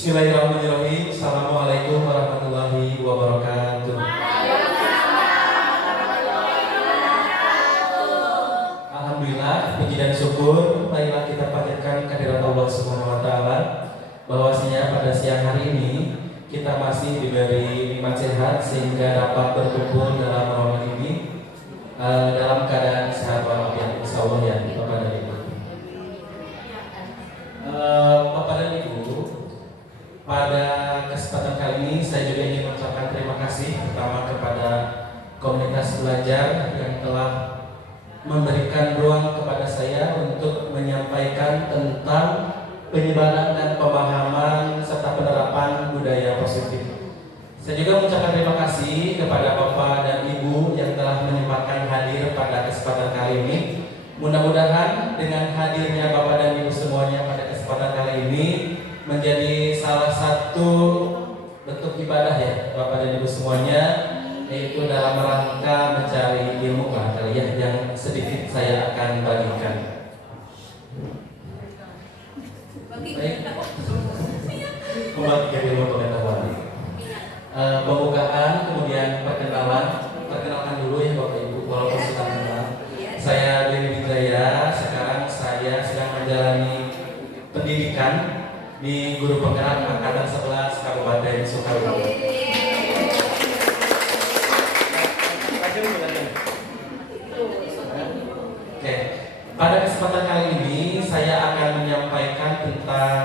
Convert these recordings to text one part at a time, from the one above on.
Bismillahirrahmanirrahim. Assalamualaikum warahmatullahi wabarakatuh. Alhamdulillah, puji dan syukur marilah kita panjatkan kehadirat Allah Subhanahu wa taala bahwasanya pada siang hari ini kita masih diberi nikmat sehat sehingga dapat berkumpul dalam ruangan ini dalam keadaan sehat walafiat insyaallah ya Bapak dan Ibu. Bapak dan Ibu, pada kesempatan kali ini saya juga ingin mengucapkan terima kasih pertama kepada komunitas belajar yang telah memberikan ruang kepada saya untuk menyampaikan tentang penyebaran dan pemahaman serta penerapan budaya positif. Saya juga mengucapkan terima kasih kepada Bapak dan Ibu yang telah menyempatkan hadir pada kesempatan kali ini. Mudah-mudahan dengan hadirnya Bapak dan Ibu semuanya pada kesempatan kali ini menjadi salah satu bentuk ibadah ya Bapak dan Ibu semuanya, yaitu dalam rangka mencari ilmu barangkali ya yang sedikit saya akan bagikan. Baik, membagikan ilmu pengetahuan. Pembukaan, kemudian perkenalkan dulu ya Bapak Ibu walaupun sudah kenal. Saya Denny Wijaya, sekarang saya sedang menjalani pendidikan di Guru Penggerak Angkatan 11 Kabupaten Sukabumi. Oke, pada kesempatan kali ini saya akan menyampaikan tentang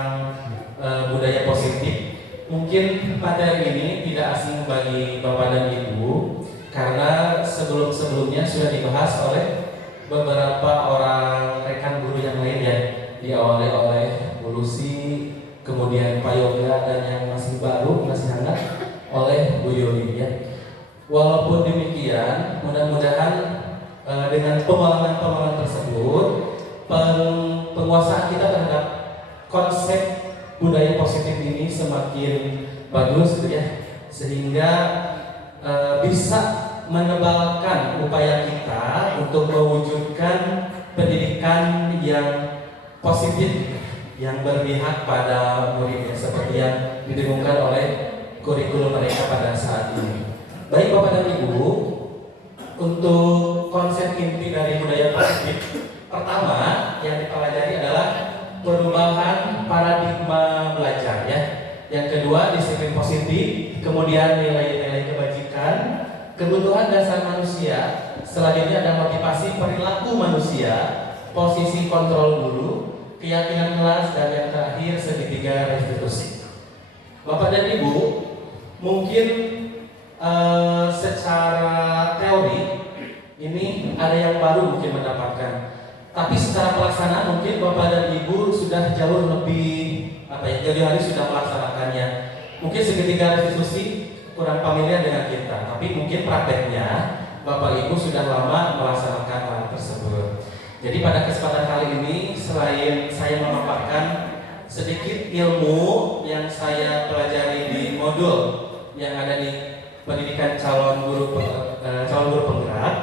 budaya positif. Mungkin pada ini tidak asing bagi Bapak dan Ibu karena sebelumnya sudah dibahas oleh beberapa orang rekan guru yang lain ya, diawali oleh Bu Lucy, kemudian Pak Yoga, dan yang masih baru, masih hangat oleh Bu Yuli ya. Walaupun demikian, mudah-mudahan dengan pengalaman tersebut, penguasaan kita terhadap konsep budaya positif ini semakin bagus ya, sehingga bisa menebalkan upaya kita untuk mewujudkan pendidikan yang positif yang berpihak pada muridnya seperti yang didengungkan oleh kurikulum mereka pada saat ini. Baik Bapak dan Ibu, untuk konsep inti dari budaya positif pertama yang dipelajari adalah perubahan paradigma belajar ya. Yang kedua disiplin positif, kemudian nilai-nilai kebajikan, kebutuhan dasar manusia, selanjutnya ada motivasi perilaku manusia, posisi kontrol guru, keyakinan kelas, dan yang terakhir segitiga restitusi. Bapak dan Ibu, mungkin secara teori ini ada yang baru mungkin mendapatkan, tapi secara pelaksanaan mungkin Bapak dan Ibu sudah jauh lebih jauh hari sudah melaksanakannya. Mungkin segitiga restitusi kurang familiar dengan kita, tapi mungkin prakteknya Bapak Ibu sudah lama melaksanakan hal tersebut. Jadi pada kesempatan kali ini selain saya memaparkan sedikit ilmu yang saya pelajari di modul yang ada di pendidikan calon guru penggerak,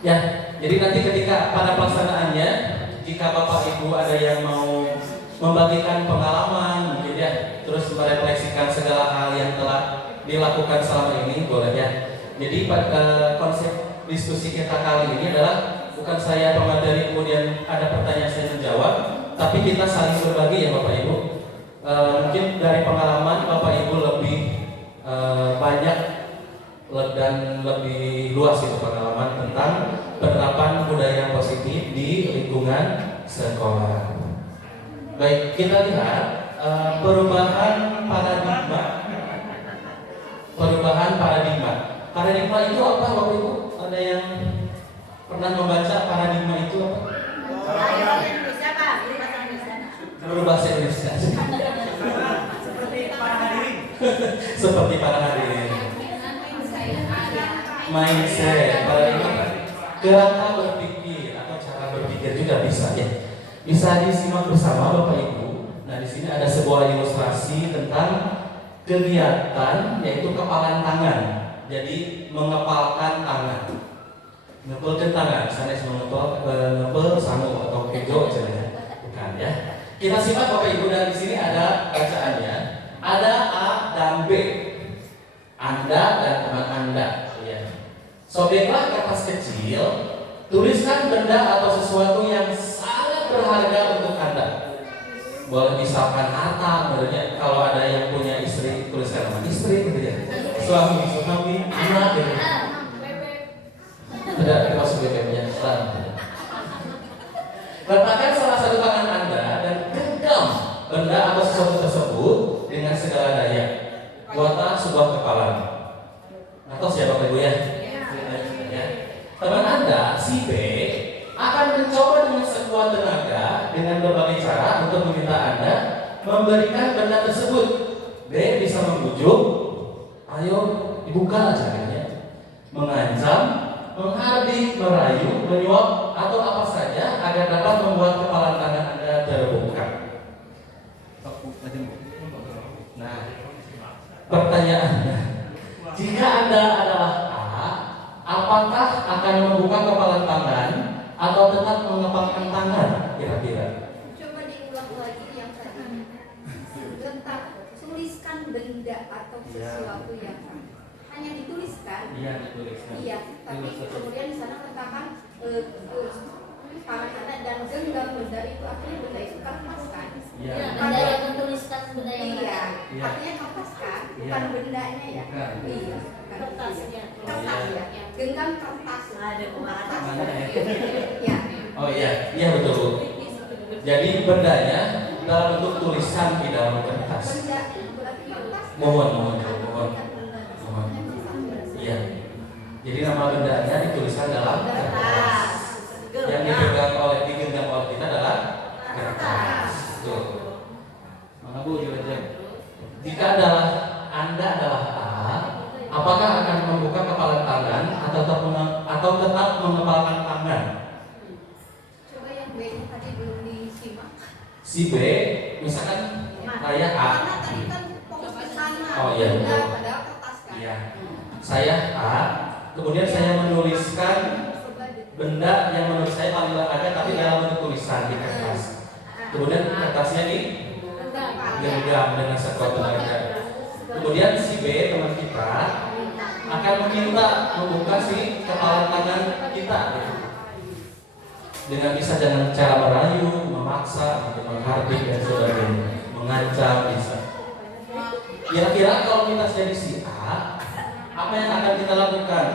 ya. Jadi nanti ketika pada pelaksanaannya, jika Bapak Ibu ada yang mau membagikan pengalaman mungkin ya, terus merefleksikan segala hal yang telah dilakukan selama ini, boleh ya. Jadi konsep diskusi kita kali ini adalah bukan saya pemateri kemudian ada pertanyaan saya menjawab, tapi kita saling berbagi ya Bapak Ibu. Mungkin dari pengalaman Bapak Ibu lebih banyak dan lebih luas itu pengalaman tentang penerapan budaya positif di lingkungan sekolah. Baik, kita lihat perubahan paradigma. Paradigma itu apa Bapak Ibu? Ada yang pernah membaca paradigma itu apa? Berbahasa Indonesia. Seperti para hadirin. Mindset, paradigma, kerangka berpikir atau cara berpikir juga bisa ya. Bisa disimak bersama Bapak Ibu. Nah di sini ada sebuah ilustrasi tentang kegiatan yaitu kepalan tangan. Jadi mengepalkan tangan, ngepelkan tangan, sana ngepel sangu atau kejo aja ya, bukan ya. Kita simak Bapak Ibu, dan di sini ada bacaan boleh misalkan harta, sebenarnya kalau ada yang punya istri tuliskan nama istri gitu ya, suami, anak gitu. Tidak termasuk BBM-nya. Letakkan salah satu tangan Anda dan genggam benda atau sesuatu tersebut dengan segala daya. Buatlah sebuah kepalan. Atau siapa Ibu ya? Ya. Teman Anda, si B, akan mencoba dengan sekuat tenaga dengan berbagai cara untuk meminta Anda memberikan benda tersebut. B bisa membujuk, ayo dibuka caranya, mengancam, menghardik, merayu, menyuap, atau apa saja agar dapat membuat kepalan tangan Anda terbuka. Nah, pertanyaannya, jika Anda adalah A, apakah akan membuka kepalan tangan atau tetap mengepalkan tangan? Kira-kira. Coba diulang lagi yang tadi. Letak, tuliskan benda atau sesuatu yang hanya dituliskan. Iya, dituliskan. Iya, tapi kemudian di sana letakkan tangan Anda dan genggam benda itu, artinya benda itu lepaskan. Iya. Benda yang menuliskan benda yang Iya, Iya. artinya lepaskan, bukan Iya. bendanya ya. Bukan. Iya, kertasnya. kertas ya. Genggam kertas. Ada kertas. Mana ya? Iya. Oh iya, iya betul Bu. Jadi bendanya dalam bentuk tulisan di dalam kertas. Benda berarti kertas. Mohon. Iya. Jadi nama bendanya dituliskan dalam kertas. Yang digenggam oleh kita adalah kertas. Tuh. Mana Bu dilanjut? Jika Anda adalah A, apakah akan membuka kepalan tangan atau tetap mengepalkan tangan? Coba yang B-nya tadi belum disimak. Si B, misalkan saya A. Karena tadi kan fokus ke sana. Oh, iya, Benda, betul. padahal kertas kan. Iya. Saya A, kemudian saya menuliskan benda yang menurut saya paling berharga tapi dalam bentuk tulisan di kertas. Kemudian kertasnya digenggam dengan sekuat tenaga. Kemudian si B, teman kita, akan meminta membuka si kepala tangan kita dengan bisa dengan cara merayu, memaksa, menghardik dan sebagainya, mengancam bisa. Kira-kira kalau kita jadi si A, apa yang akan kita lakukan?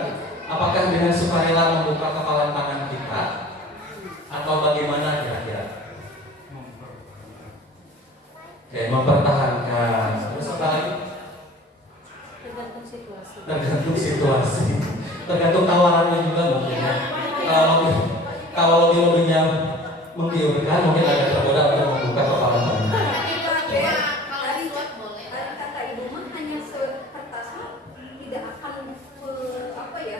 Apakah dengan sukarela membuka kepala tangan kita atau bagaimana kira-kira? Oke, mempertahankan. Terus apa lagi? Tergantung situasi. Tergantung situasi, tergantung tawarannya juga mungkin ya. Kalau lebihnya menggiurkan, mungkin agak tergoda untuk membuka kepala tangan. Kata ibu mah hanya sekertas tidak akan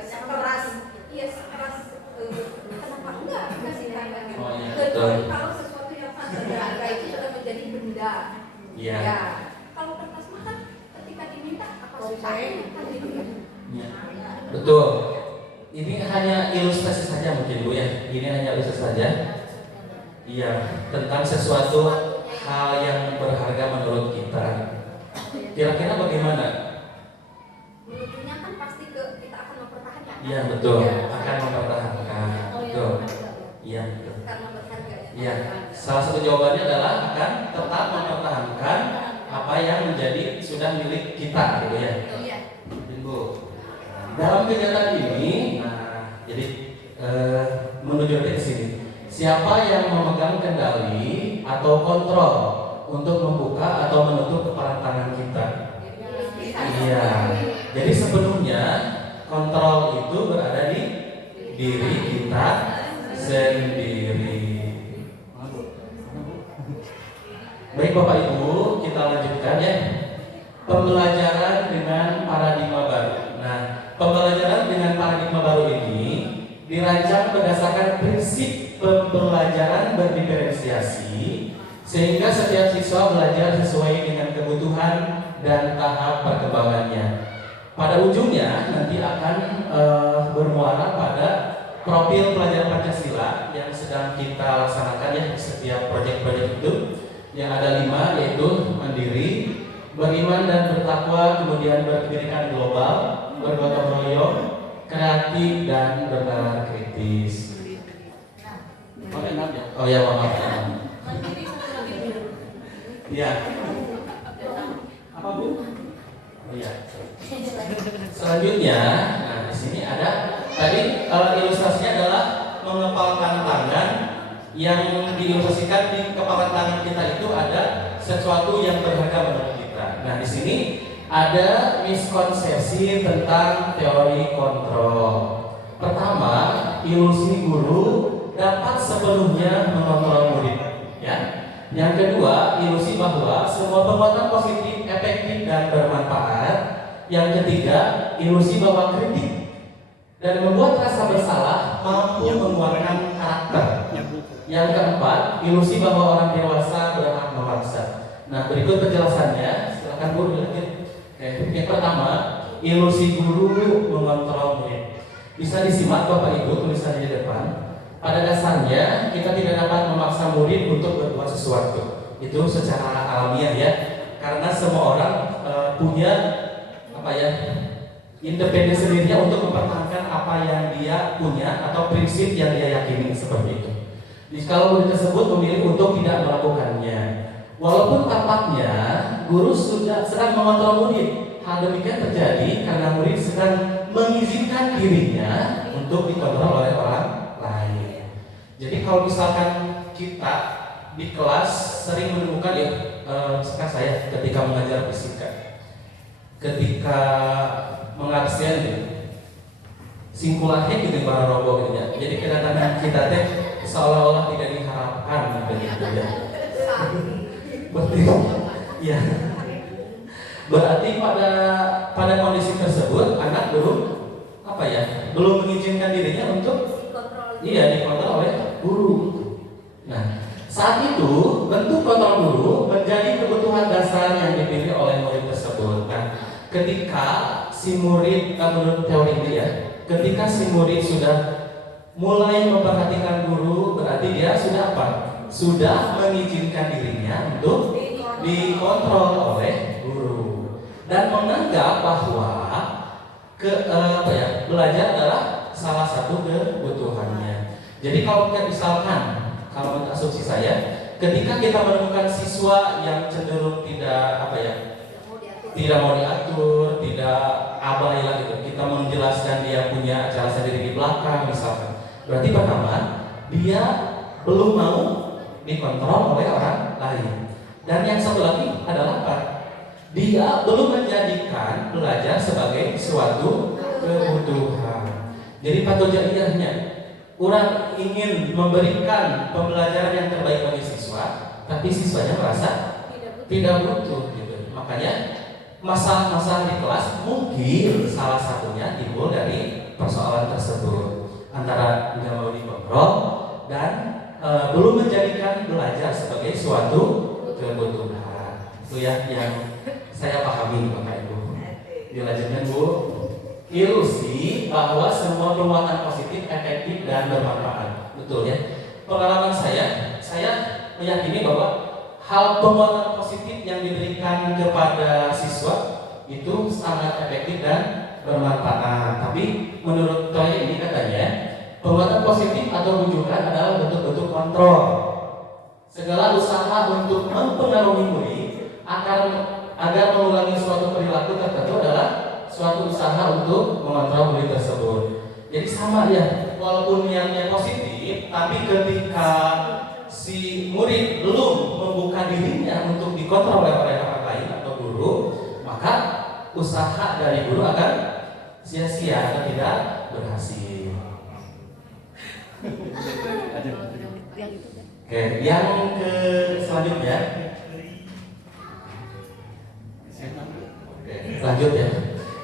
sekeras, iya sekeras kenapa enggak kasih tangan? Oh, iya, Kecuali betul. kalau sesuatu yang sangat berharga itu sudah menjadi benda. Iya. Ya, kalau kertas mah kan ketika diminta apa susahnya kan gitu ya. Iya. Betul. Ini hanya ilustrasi saja mungkin Bu ya. Ini hanya ilustrasi saja. Iya, tentang sesuatu hal yang berharga menurut kita. Kira-kira bagaimana? Menurutnya kan pasti kita akan mempertahankan. Iya betul, Ya, akan mempertahankan. Betul. Iya betul. karena berharga ya. Iya. Salah satu jawabannya adalah akan tetap mempertahankan apa yang menjadi sudah milik kita, gitu ya. Iya. Bu. Dalam kegiatan ini, jadi menuju ke sini. Siapa yang memegang kendali atau kontrol untuk membuka atau menutup kepala tangan kita? Iya. Jadi sepenuhnya kontrol itu berada di diri kita sendiri. Baik Bapak Ibu, kita lanjutkan ya. Pembelajaran dengan paradigma baru. Nah, pembelajaran dengan paradigma baru ini dirancang berdasarkan prinsip pembelajaran berdiferensiasi, sehingga setiap siswa belajar sesuai dengan kebutuhan dan tahap perkembangannya. Pada ujungnya nanti akan bermuara pada profil pelajaran Pancasila yang sedang kita laksanakan ya di setiap proyek-proyek itu, yang ada 5, yaitu mandiri, beriman dan bertakwa, kemudian berkebinekaan global, bergotong royong, kreatif dan bernalar kritis. Oh ya maaf. Mandiri satu lagi Iya. Apa Bu? Oh, iya. Selanjutnya, nah di sini ada tadi ilustrasinya adalah mengepalkan tangan. Yang diilustrasikan di kepalan tangan kita itu ada sesuatu yang berharga menurut kita. Nah di sini ada miskonsepsi tentang teori kontrol. Pertama, ilusi guru dapat sepenuhnya mengontrol murid. Ya. Yang kedua, ilusi bahwa semua perbuatan positif, efektif dan bermanfaat. Yang ketiga, ilusi bahwa kritik dan membuat rasa bersalah mampu menguatkan karakter. Yang keempat, ilusi bahwa orang dewasa berhak memaksa. Nah, berikut penjelasannya. Silakan Bu dilanjut. Yang pertama, ilusi guru mengontrol murid. Bisa disimak Bapak Ibu tulisannya di depan. Pada dasarnya kita tidak dapat memaksa murid untuk berbuat sesuatu. Itu secara alamiah ya. Karena semua orang punya independen sendirinya untuk mempertahankan apa yang dia punya atau prinsip yang dia yakini seperti itu. Jadi kalau murid tersebut memilih untuk tidak melakukannya, walaupun tampaknya guru sudah sedang mengontrol murid, hal demikian terjadi karena murid sedang mengizinkan dirinya untuk dikontrol oleh orang lain. Jadi kalau misalkan kita di kelas sering menemukan misalkan saya ketika mengajar fisika, ketika mengabsen singkulannya gitu para robo gitu ya. Jadi kedatangan kita teh seolah-olah tidak diharapkan gitu ya. Berarti ya. Berarti pada kondisi tersebut anak belum mengizinkan dirinya untuk dikontrol oleh guru. Nah, saat itu bentuk kontrol guru menjadi kebutuhan dasar yang dipilih oleh murid tersebut. Nah, ketika si murid menurut teori ini ya, ketika si murid sudah mulai memperhatikan guru, berarti dia sudah apa? Sudah mengizinkan dirinya untuk dikontrol oleh guru dan menganggap bahwa belajar adalah salah satu kebutuhannya. Jadi kalau misalkan, kalau menurut asumsi saya, ketika kita menemukan siswa yang cenderung tidak mau diatur, tidak abai lah gitu, kita menjelaskan dia punya acara sendiri di belakang misalkan, berarti pertama dia belum mau dikontrol oleh orang lain. Dan yang satu lagi adalah apa? Dia belum menjadikan belajar sebagai suatu kebutuhan. Jadi patujaiahnya, orang ingin memberikan pembelajaran yang terbaik bagi siswa, tapi siswanya merasa tidak butuh gitu. Makanya masalah-masalah di kelas mungkin salah satunya timbul dari persoalan tersebut, antara tidak mau dikontrol dan belum menjadikan belajar sebagai suatu kebutuhan. Itu ya yang saya pahami Bapak Ibu. Dilanjutkan Bu. Ilusi bahwa semua perbuatan positif, efektif dan bermanfaat. Betul ya. Pengalaman saya meyakini bahwa hal perbuatan positif yang diberikan kepada siswa itu sangat efektif dan bermanfaat. Tapi menurut proyek ini katanya perbuatan positif atau rujukan adalah bentuk-bentuk kontrol. Segala usaha untuk mempengaruhi murid agar mengulangi suatu perilaku tertentu adalah suatu usaha untuk mengontrol murid tersebut. Jadi sama ya, walaupun niatnya positif, tapi ketika si murid belum membuka dirinya untuk dikontrol oleh orang lain atau guru, maka usaha dari guru akan sia-sia atau tidak berhasil. Oke, yang selanjutnya. Lanjut ya.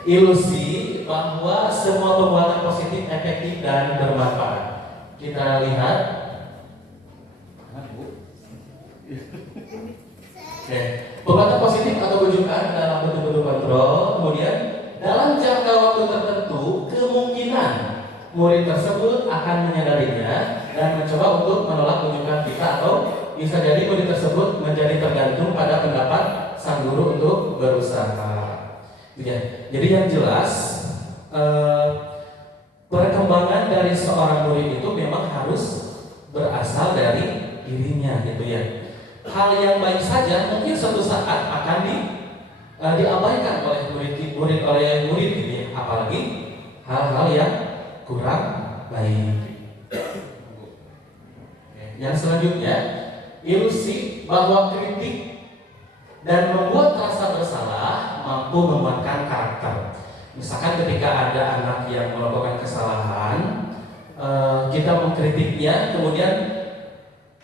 Ilusi bahwa semua perbuatan positif, efektif dan bermanfaat. Kita lihat. Oke. Perbuatan positif atau rujukan dalam bentuk-bentuk kontrol. Kemudian dalam jangka waktu tertentu kemungkinan murid tersebut akan menyadarinya dan mencoba untuk menolak rujukan kita, atau bisa jadi murid tersebut menjadi tergantung pada pendapat sang guru untuk berusaha. Ya, jadi yang jelas perkembangan dari seorang murid itu memang harus berasal dari dirinya gitu ya. hal yang baik saja mungkin suatu saat akan diabaikan oleh murid gitu ya, apalagi hal-hal yang kurang baik. Yang selanjutnya, ilusi bahwa kritik dan membuat rasa bersalah mampu menguatkan karakter. Misalkan ketika ada anak yang melakukan kesalahan, kita mengkritiknya, kemudian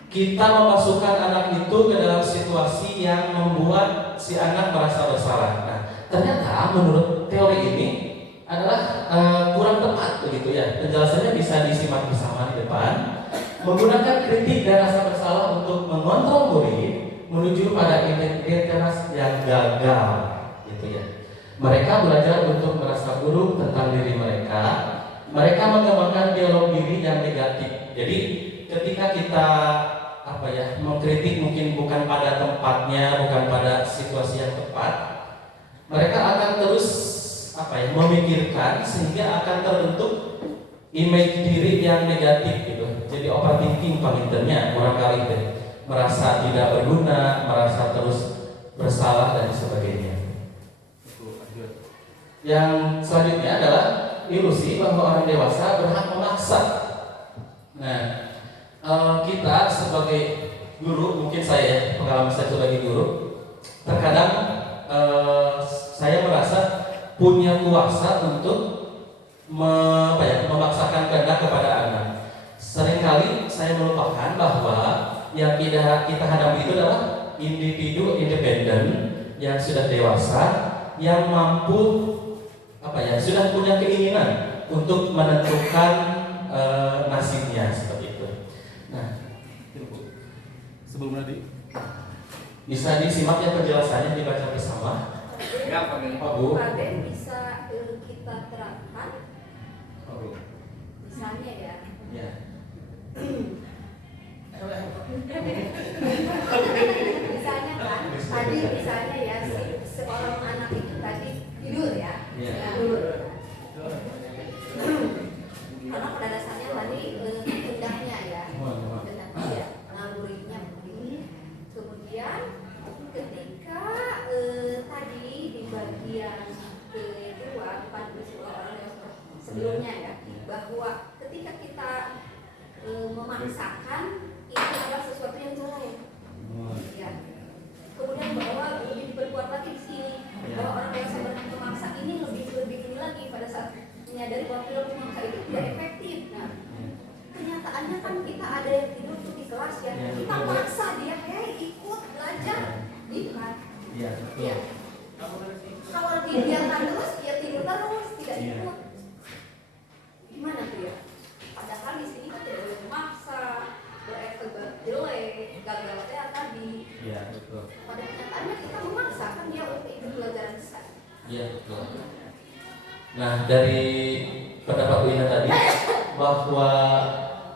kita memasukkan anak itu ke dalam situasi yang membuat si anak merasa bersalah. Nah, ternyata menurut teori ini adalah kurang tepat begitu ya. Penjelasannya bisa disimak bersama di depan. Menggunakan kritik dan rasa bersalah untuk mengontrol murid menuju pada identitas yang gagal, gitu ya. Mereka belajar untuk merasa buruk tentang diri mereka. Mereka mengembangkan dialog diri yang negatif. Jadi ketika kita mengkritik mungkin bukan pada tempatnya, bukan pada situasi yang tepat, mereka akan terus memikirkan sehingga akan terbentuk image diri yang negatif gitu. Jadi overthinking palinternya kurang kali deh. Merasa tidak berguna, merasa terus bersalah dan sebagainya. Yang selanjutnya adalah ilusi bahwa orang dewasa berhak memaksa. Nah, kita sebagai guru, mungkin saya pengalaman saya sebagai guru, terkadang saya merasa punya kuasa untuk memaksakan kehendak kepada anak. Seringkali saya melupakan bahwa yang kita hadapi itu adalah individu independen yang sudah dewasa, yang mampu sudah punya keinginan untuk menentukan nasibnya seperti itu. Nah, sebelum nanti bisa disimak ya penjelasannya, dibaca bersama. ya Pak Bu. Pak Ben bisa kita terapkan, misalnya ya. Ya. Misalnya kan, tadi misalnya ya seorang anak itu tadi tidur ya, Iya. tidur. Karena pada dasarnya tadi hendaknya ya, dengan dia nalurinya begini. Kemudian ketika tadi di bagian kedua, bukan peristiwa orang dewasa sebelumnya ya, bahwa ketika kita memaksakan itu adalah sesuatu yang jelek. Ya. Kemudian bahwa lebih diperkuat lagi di sini bahwa orang dewasa berhak memaksa ini lebih ini lagi pada saat menyadari bahwa perilaku memaksa itu tidak efektif. Nah, kenyataannya kan kita ada yang tidur tuh di kelas ya, kita paksa dia, ikut belajar, gitu kan? Iya. Iya. Kalau dibiarkan terus, dia tidur terus, tidak ikut. Gimana tuh ya? Padahal di sini kan tidak boleh memaksa, berefek jelek, gagalnya tadi. Iya, betul. Pada kenyataannya kita memaksakan dia untuk ikut pelajaran besar. Iya, betul. Nah, dari pendapat Bu Ina tadi bahwa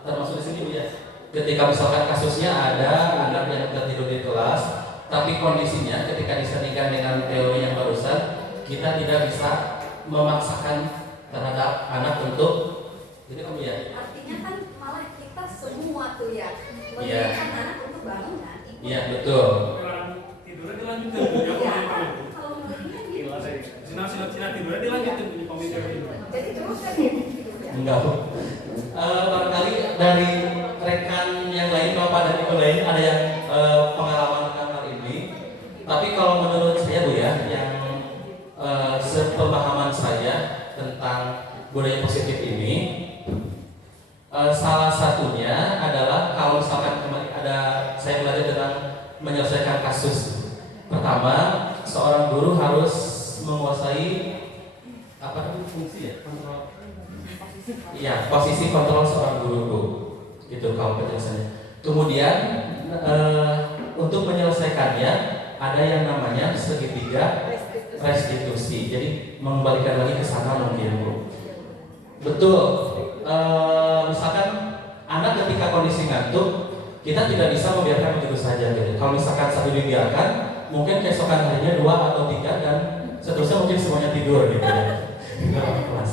termasuk di sini Bu ya, ketika misalkan kasusnya ada anak yang tertidur di kelas, tapi kondisinya ketika disandingkan dengan teori yang barusan, kita tidak bisa memaksakan terhadap anak untuk jadi kamu ya. Artinya kan malah kita semua tuh ya Iya. menginginkan anak untuk bangun kan. Iya, betul. tidurnya dilanjutin ya Iya, Pak. kalau menurutnya gitu. Sinar tidurnya dilanjutin di komite itu. Jadi terus kan ya. Enggak. Barangkali dari rekan yang lain, Bapak dan Ibu lain ada yang pengalaman tentang hal ini. Tapi kalau menurut saya Bu ya, yang sepemahaman saya tentang budaya positif ini, salah satunya adalah kalau misalkan kemarin saya belajar tentang menyelesaikan kasus. Pertama, seorang guru harus menguasai fungsi ya? Kontrol. Iya, posisi kontrol seorang guru Bu. Gitu kalau penjelasannya. Kemudian untuk menyelesaikannya ada yang namanya segitiga restitusi. Jadi mengembalikan lagi ke sana mungkin Bu. Betul. Misalkan anak ketika kondisi ngantuk, kita tidak bisa membiarkan begitu saja gitu. Kalau misalkan satu dibiarkan, mungkin keesokan harinya 2 atau 3 dan seterusnya mungkin semuanya tidur gitu ya. Kelas.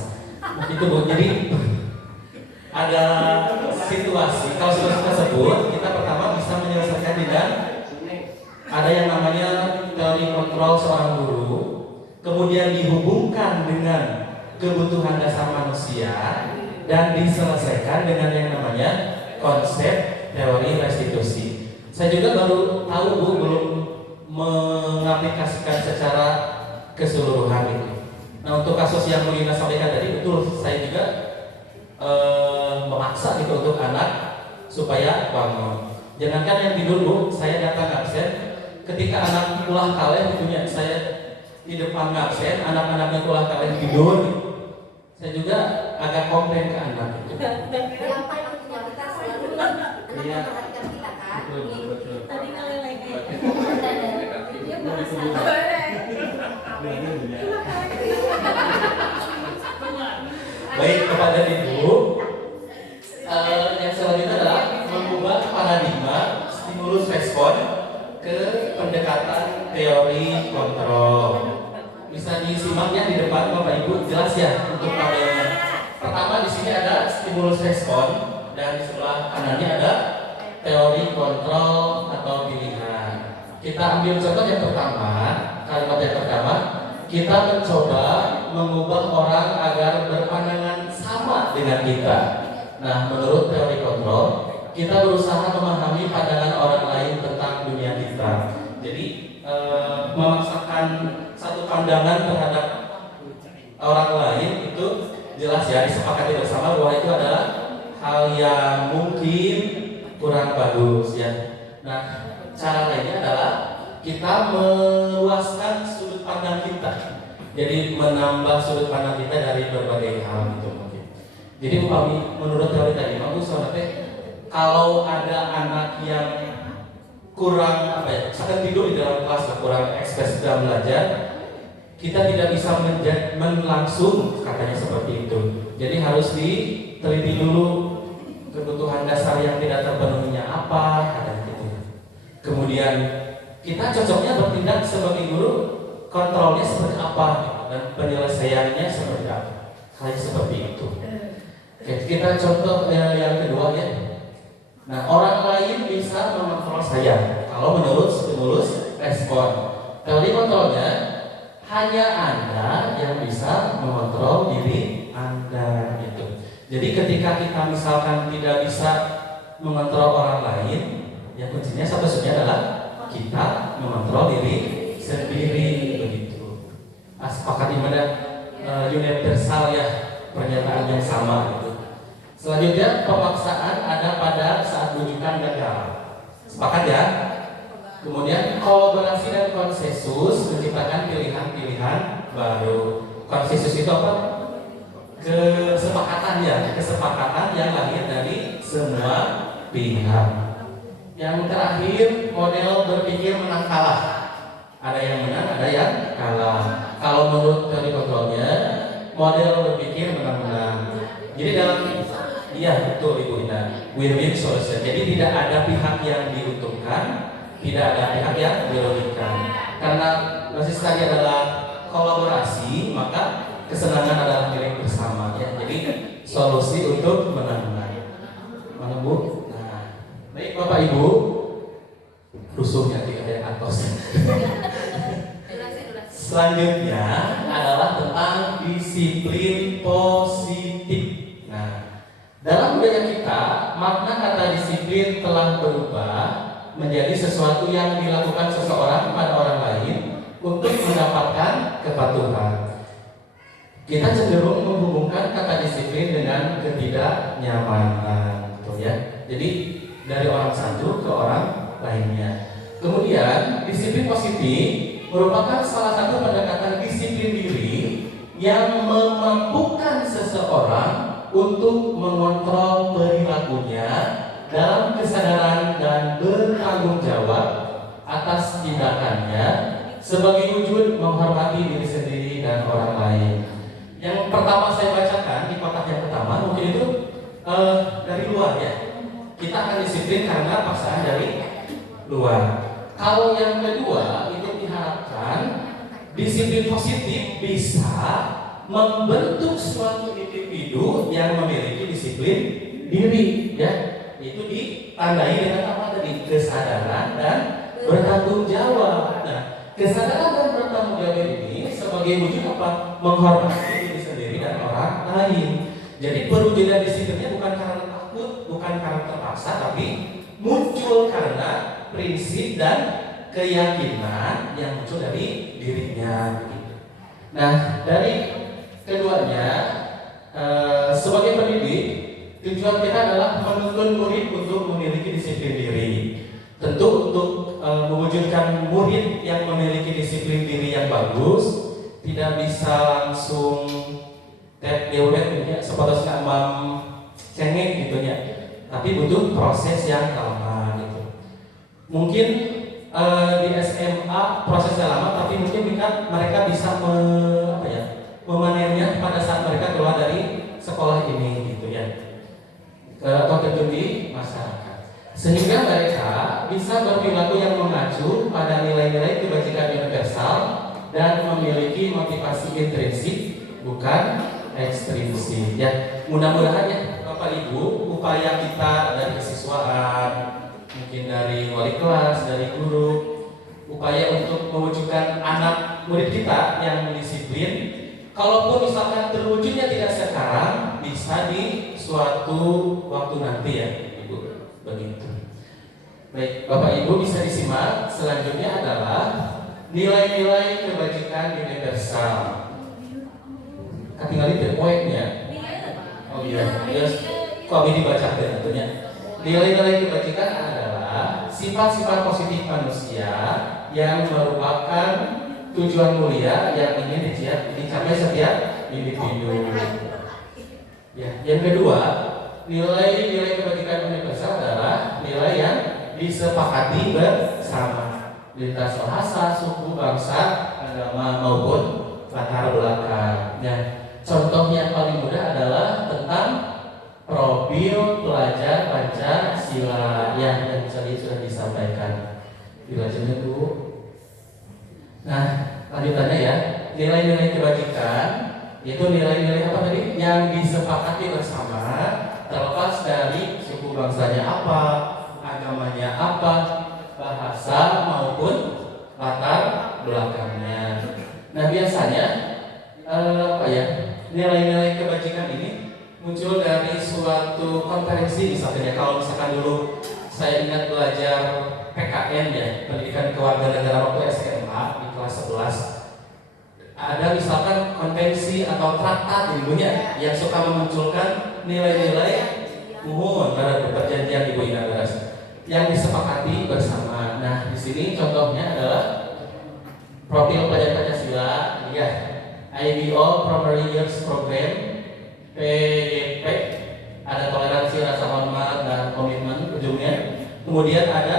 Begitu Bu. Jadi ada situasi, kalau situasi tersebut kita pertama bisa menyelesaikan dengan kontrol seorang guru, kemudian dihubungkan dengan kebutuhan dasar manusia dan diselesaikan dengan yang namanya konsep teori restitusi. Saya juga baru tahu Bu, belum mengaplikasikan secara keseluruhan itu. Nah, untuk kasus yang Bu Lina sampaikan tadi, betul, saya juga memaksa gitu untuk anak supaya bangun. Jangankan yang tidur Bu, saya datang absen, ketika anak ulah kaleng gitunya, saya di depan absen, anak-anaknya ulah kaleng tidur, saya juga agak komplain ke anak itu. Yang paling pentingnya kita selalu anak memperhatikan kita kan. Betul. Tadi kalau lagi dia merasa Baik, kepada Ibu, yang selanjutnya adalah mengubah paradigma stimulus respon ke pendekatan teori kontrol. Bisa disimaknya di depan Bapak Ibu, jelas ya untuk tabelnya. Pertama di sini ada stimulus respon dan di sebelah kanannya ada teori kontrol atau pilihan. Kita ambil contoh yang pertama, kalimat yang pertama, kita mencoba mengubah orang agar berpandangan sama dengan kita. Nah, menurut teori kontrol, kita berusaha memahami pandangan orang lain tentang dunia kita. Jadi, memaksakan satu pandangan terhadap orang lain itu jelas ya disepakati bersama bahwa itu adalah hal yang mungkin kurang bagus ya. Nah, cara lainnya adalah kita meluaskan sudut pandang kita. Jadi menambah sudut pandang kita dari berbagai hal gitu mungkin. Jadi umpami menurut teori tadi, bagus soalnya kalau ada anak yang kurang misalkan tidur di dalam kelas kurang ekspresi dalam belajar, kita tidak bisa langsung katanya seperti itu. Jadi harus diteliti dulu kebutuhan dasar yang tidak terpenuhinya apa, katanya gitu. Kemudian kita cocoknya bertindak sebagai guru, kontrolnya seperti apa dan penyelesaiannya seperti apa. Kayak seperti itu. Oke, kita contoh yang kedua ya. Nah, orang lain bisa mengontrol saya kalau menurut stimulus respon. Teori kontrolnya hanya Anda yang bisa mengontrol diri Anda gitu. Jadi ketika kita misalkan tidak bisa mengontrol orang lain, yang kuncinya satu-satunya adalah kita mengontrol diri sendiri begitu. Sepakat ibadah universal ya, pernyataan yang sama gitu. Selanjutnya pemaksaan ada pada saat rujukan gagal. Sepakat ya? Kemudian kolaborasi dan konsensus menciptakan pilihan-pilihan baru. Konsensus itu apa? Kesepakatan ya, kesepakatan yang lahir dari semua pihak. Yang terakhir model berpikir menang kalah. Ada yang menang, ada yang kalah. Kalau menurut teori kontrolnya, model berpikir menang-menang. Jadi dalam betul Ibu Ina, win-win solution. Jadi tidak ada pihak yang diuntungkan, tidak ada pihak yang dirugikan. Karena basis tadi adalah kolaborasi, maka kesenangan adalah milik bersama ya. Jadi solusi untuk menang-menang. Mana Bu? Nah, baik Bapak Ibu, rusuhnya tidak ada yang atos. Selanjutnya adalah tentang disiplin positif. Nah, dalam budaya kita, makna kata disiplin telah berubah menjadi sesuatu yang dilakukan seseorang kepada orang lain untuk mendapatkan kepatuhan. Kita cenderung menghubungkan kata disiplin dengan ketidaknyamanan, gitu ya. Jadi dari orang satu ke orang lainnya. Kemudian disiplin positif merupakan salah satu pendekatan disiplin diri yang memampukan seseorang untuk mengontrol perilakunya dalam kesadaran dan bertanggung jawab atas tindakannya sebagai wujud menghormati diri sendiri dan orang lain. Yang pertama saya bacakan di kotak yang pertama mungkin itu dari luar ya. Kita akan disiplin karena paksaan dari luar. Kalau yang kedua itu diharapkan disiplin positif bisa membentuk suatu individu yang memiliki disiplin diri ya. Itu ditandai dengan apa tadi? Kesadaran dan bertanggung jawab. Nah, Kesadaran dan bertanggung jawab ini sebagai wujud apa? Menghormati diri sendiri dan orang lain. Jadi perwujudan disiplinnya bukan karena takut, bukan karena terpaksa, tapi muncul karena prinsip dan keyakinan yang muncul dari dirinya. Nah, dari keduanya, sebagai pendidik, tujuan kita adalah menuntun murid untuk memiliki disiplin diri. Tentu untuk mewujudkan murid yang memiliki disiplin diri yang bagus, tidak bisa langsung tap dewet ya, sepatutnya cengeng gitu ya. Tapi butuh proses yang lama gitu. Mungkin di SMA prosesnya lama, tapi mungkin mereka bisa memanennya pada saat mereka keluar dari sekolah ini gitu ya, atau terjun di masyarakat. Sehingga mereka bisa berperilaku yang mengacu pada nilai-nilai kebajikan universal dan memiliki motivasi intrinsik bukan ekstrinsik ya. Mudah-mudahan ya Bapak Ibu, upaya kita dari kesiswaan, mungkin dari wali kelas, dari guru, upaya untuk mewujudkan anak murid kita yang disiplin, kalaupun misalkan terwujudnya tidak sekarang, bisa di suatu waktu nanti ya Ibu, begitu. Baik, Bapak Ibu bisa disimak. Selanjutnya adalah nilai-nilai kebajikan universal. Ketinggalan itu poinnya. Oh iya, kami dibacakan tentunya. Nilai-nilai kebajikan adalah sifat-sifat positif manusia yang merupakan tujuan mulia yang ingin dicapai setiap individu. Ya, yang kedua, nilai-nilai kebajikan universal adalah nilai yang disepakati bersama lintas bahasa, suku, bangsa, agama maupun latar belakang. Ya, contoh yang paling mudah adalah tentang profil pelajar Pancasila yang tadi sudah disampaikan. Dilajengnya Bu. Nah, lanjutannya ya, nilai-nilai kebajikan itu nilai-nilai apa tadi? Yang disepakati bersama, terlepas dari suku bangsanya apa, agamanya apa, bahasa maupun latar belakangnya. Nah, biasanya nilai-nilai kebajikan ini muncul dari suatu konferensi. Misalnya kalau misalkan dulu saya ingat belajar PKN ya, pendidikan kewarganegaraan waktu SMA di kelas 11, ada misalkan konvensi atau traktat ibunya yang suka memunculkan nilai-nilai perjanjian ibu ingat beras yang disepakati bersama. Nah, di sini contohnya adalah profil pelajar Pancasila ya, IBO Primary Years Program, PYP, ada toleransi, rasa hormat dan komitmen ujungnya. Kemudian ada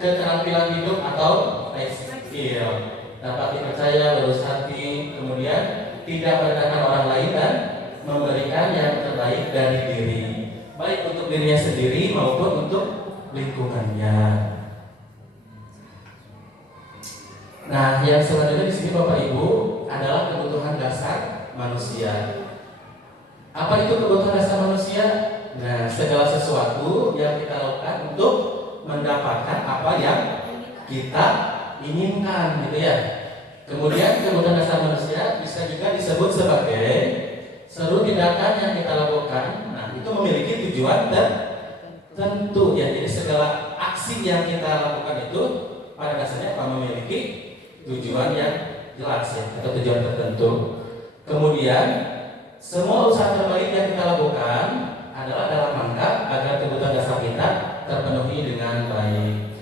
keterampilan hidup atau life skill, dapat dipercaya, lurus hati, kemudian tidak merendahkan orang lain dan memberikan yang terbaik dari diri, baik untuk dirinya sendiri maupun untuk lingkungannya. Nah, yang selanjutnya di sini Bapak Ibu adalah kebutuhan dasar manusia. Apa itu kebutuhan dasar manusia? Nah, segala sesuatu yang kita lakukan untuk mendapatkan apa yang kita inginkan, gitu ya. Kemudian kebutuhan dasar manusia bisa juga disebut sebagai seluruh tindakan yang kita lakukan. Nah, itu memiliki tujuan tertentu ya. Jadi segala aksi yang kita lakukan itu pada dasarnya memiliki tujuan yang jelas ya, atau tujuan tertentu. Kemudian semua usaha terbaik yang kita lakukan adalah dalam rangka agar kebutuhan dasar kita terpenuhi dengan baik.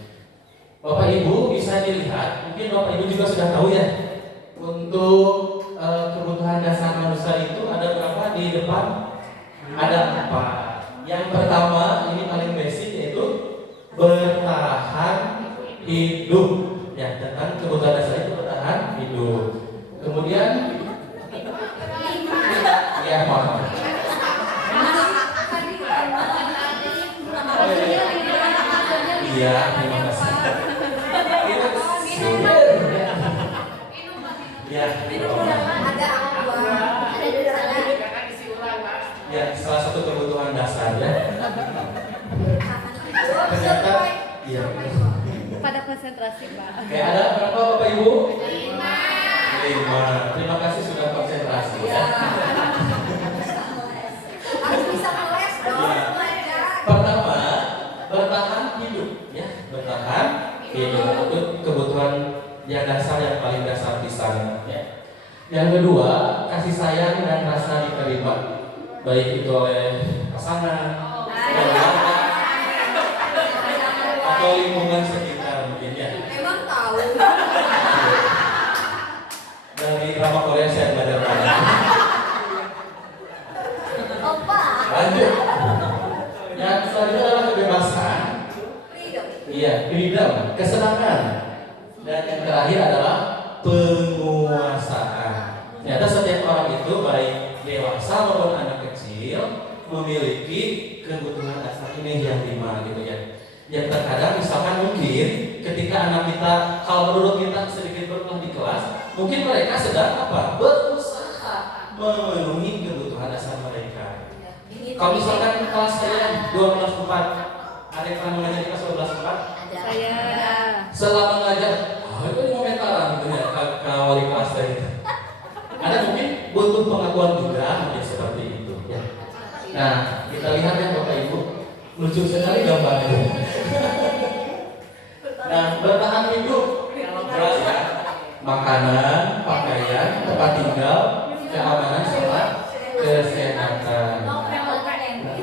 Bapak Ibu bisa dilihat, mungkin Bapak Ibu juga sudah tahu ya, untuk kebutuhan dasar manusia itu ada berapa di depan? Ada 4. Yang pertama ini paling basic yaitu bertahan hidup ya, tentang kebutuhan dasar itu bertahan hidup. Kemudian ya maaf. Iya, terima kasih. Ya, ya, salah satu kebutuhan dasar ya. Ternyata, iya. pada konsentrasi, Pak. Oke, ada berapa Bapak Ibu? 5. Terima kasih sudah konsentrasi ya. Harus bisa ngeles dong, Iya. belajar. Pertama, bertahan hidup ya, bertahan hidup itu kebutuhan yang dasar, yang paling dasar pisan ya. Yang kedua, kasih sayang dan rasa diterima, baik itu oleh pasangan, keluarga, atau lingkungan sekitar mungkin ya. Emang tahu. Dari drama Korea saya belajar banyak. Opa. Lanjut. Yang selanjutnya adalah kebebasan. Freedom. Iya, freedom, kesenangan. Dan yang terakhir adalah penguasaan. Ternyata setiap orang itu baik dewasa maupun anak kecil memiliki kebutuhan dasar ini yang 5 gitu ya. Yang terkadang misalkan mungkin ketika anak kita, kalau menurut kita sedikit berkelah di kelas, mungkin mereka sedang apa? Berusaha memenuhi kebutuhan dasar mereka. Kalau misalkan kelas saya 12/4, ada yang pernah mengajar di kelas 12/4? Saya Selama mengajar, itu komentaran gitu ya ke wali kelas saya. Ada mungkin butuh pengakuan juga mungkin seperti itu ya. Nah, kita lihat ya Bapak Ibu, lucu sekali gambarnya. Nah, bertahan hidup jelas ya. Makanan, pakaian, tempat tinggal, keamanan sama kesehatan.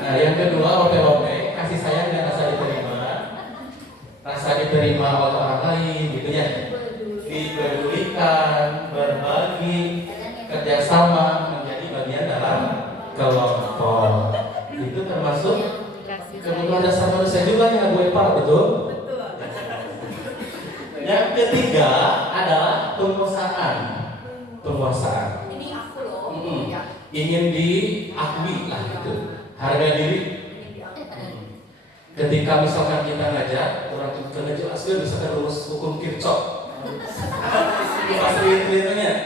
Nah, yang kedua OP, kasih sayang dan rasa diterima. Rasa diterima oleh orang lain gitu ya. Dipedulikan, berbagi, kerjasama, menjadi bagian dalam kelompok. Itu termasuk kasih kebutuhan dasar manusia juga ya Bu Eva, betul? Yang ketiga adalah penguasaan. Penguasaan. Ini aku loh. Mm-mm. Ya. Ingin diakui lah gitu. Harga diri. Ini diangkat. Ketika misalkan kita ngajar, orang itu ngejelaskan misalkan rumus hukum Kirchhoff. Pasti itu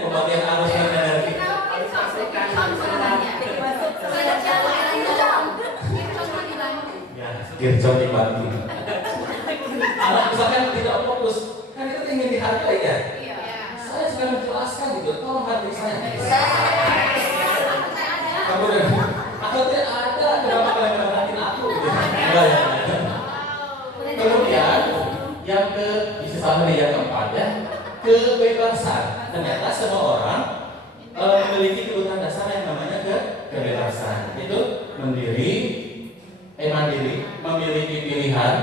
pembagian arus dan energi. Ya, Kirchhoff dibagi. Anak misalkan tidak fokus, kan itu ingin dihargai ya. Saya sedang menjelaskan gitu, tolong hargai saya. Kamu deh, aku tidak ada, kenapa kalian merhatiin aku gitu? Enggak ya. Kemudian yang bisa sama nih yang keempat ya, kebebasan. Ternyata semua orang memiliki kebutuhan dasar yang namanya kebebasan. Itu mandiri, memiliki pilihan,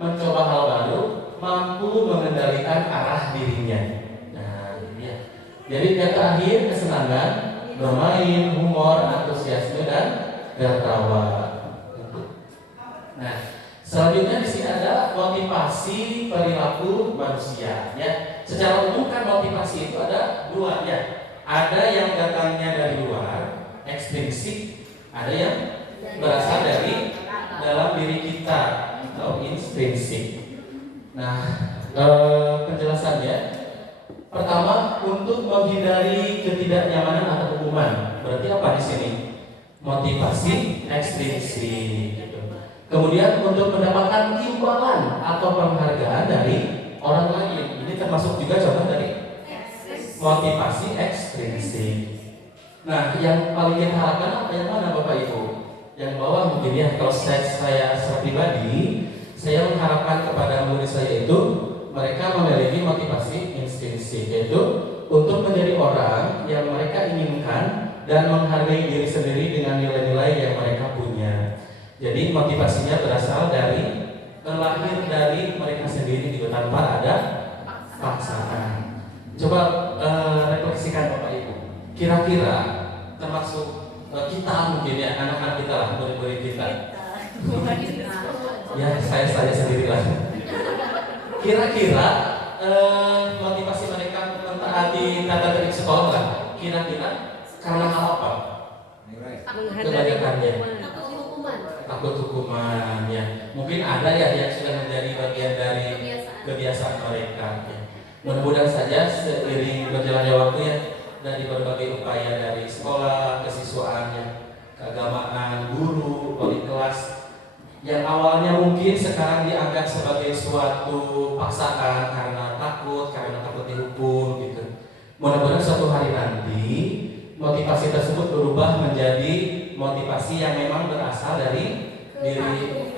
mencoba hal baru, mampu mengendalikan arah dirinya. Nah, ini ya. Jadi yang terakhir kesenangan, bermain, humor, antusiasme dan tertawa. Nah, selanjutnya di sini ada motivasi perilaku manusia. Ya, secara umum kan motivasi itu ada dua ya. Ada yang datangnya dari luar, ekstrinsik, ada yang berasal dari dalam diri kita atau intrinsik. Nah, penjelasannya pertama untuk menghindari ketidaknyamanan atau hukuman. Berarti apa di sini? Motivasi ekstrinsik. Gitu. Kemudian untuk mendapatkan imbalan atau penghargaan dari orang lain. Ini termasuk juga contoh dari motivasi ekstrinsik. Nah, yang paling kita harapkan apa yang mana Bapak Ibu? Yang bawah mungkin ya. Kalau saya secara pribadi, saya mengharapkan kepada murid saya itu mereka memiliki motivasi intrinsik, yaitu untuk menjadi orang yang mereka inginkan dan menghargai diri sendiri dengan nilai-nilai yang mereka punya. Jadi motivasinya berasal dari lahir dari mereka sendiri juga tanpa ada paksaan. Coba refleksikan Bapak Ibu. Kira-kira termasuk kita mungkin ya, anak-anak kita lah, murid-murid kita. Ya, saya sendiri lah. Kira-kira motivasi mereka mentaati tata tertib sekolah lah. Kira-kira karena hal apa? Kebanyakannya takut hukuman ya. Mungkin ada ya yang sudah menjadi bagian dari kebiasaan mereka ya. Mudah-mudahan saja seiring berjalannya waktu ya, dari berbagai upaya dari sekolah, kesiswaan, keagamaan, guru, wali kelas, yang awalnya mungkin sekarang dianggap sebagai suatu paksaan karena takut dihukum gitu. Mudah-mudahan suatu hari nanti motivasi tersebut berubah menjadi motivasi yang memang berasal dari diri,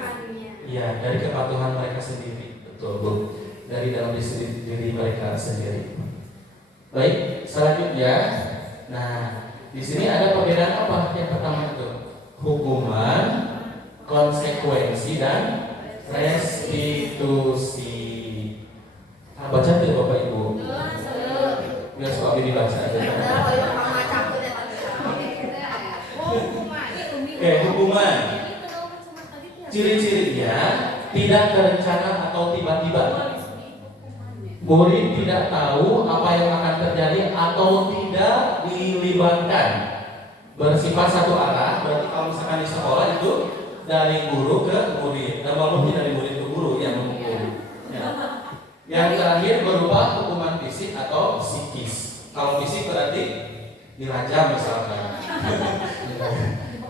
ya, dari kepatuhan mereka sendiri, betul Bu, dari dalam diri mereka sendiri. Baik, selanjutnya, nah di sini ada perbedaan apa? Yang pertama itu hukuman, konsekuensi dan restitusi. Nah, baca tuh Bapak Ibu. Biar suami dibaca aja. Hukuman. Ciri-cirinya tidak terencana atau tiba-tiba. Murid tidak tahu apa yang akan terjadi atau tidak dilibatkan. Bersifat satu arah, berarti kalau misalkan di sekolah itu dari guru ke murid, dan walaupun dari murid ke guru yang menghukum. Ya. Yang terakhir berupa hukuman fisik atau psikis. Kalau fisik berarti dirajam misalkan.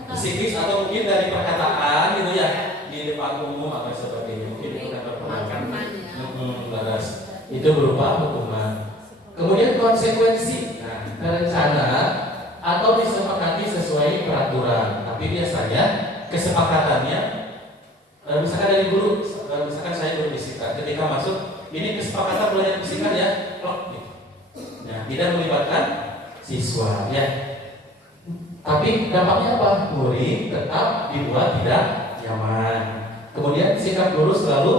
Psikis atau mungkin dari perkataan gitu ya, di depan umum atau sebagainya. Mungkin itu kan berpengaruh. Baras. Itu berupa hukuman. Kemudian konsekuensi, nah, terencana atau disepakati sesuai peraturan. Tapi biasanya kesepakatannya, misalkan dari guru, misalkan saya guru fisika, ketika masuk, ini kesepakatan belajar fisika ya, nah, tidak melibatkan siswa ya. Tapi dampaknya apa? Murid tetap dibuat tidak nyaman. Kemudian sikap guru selalu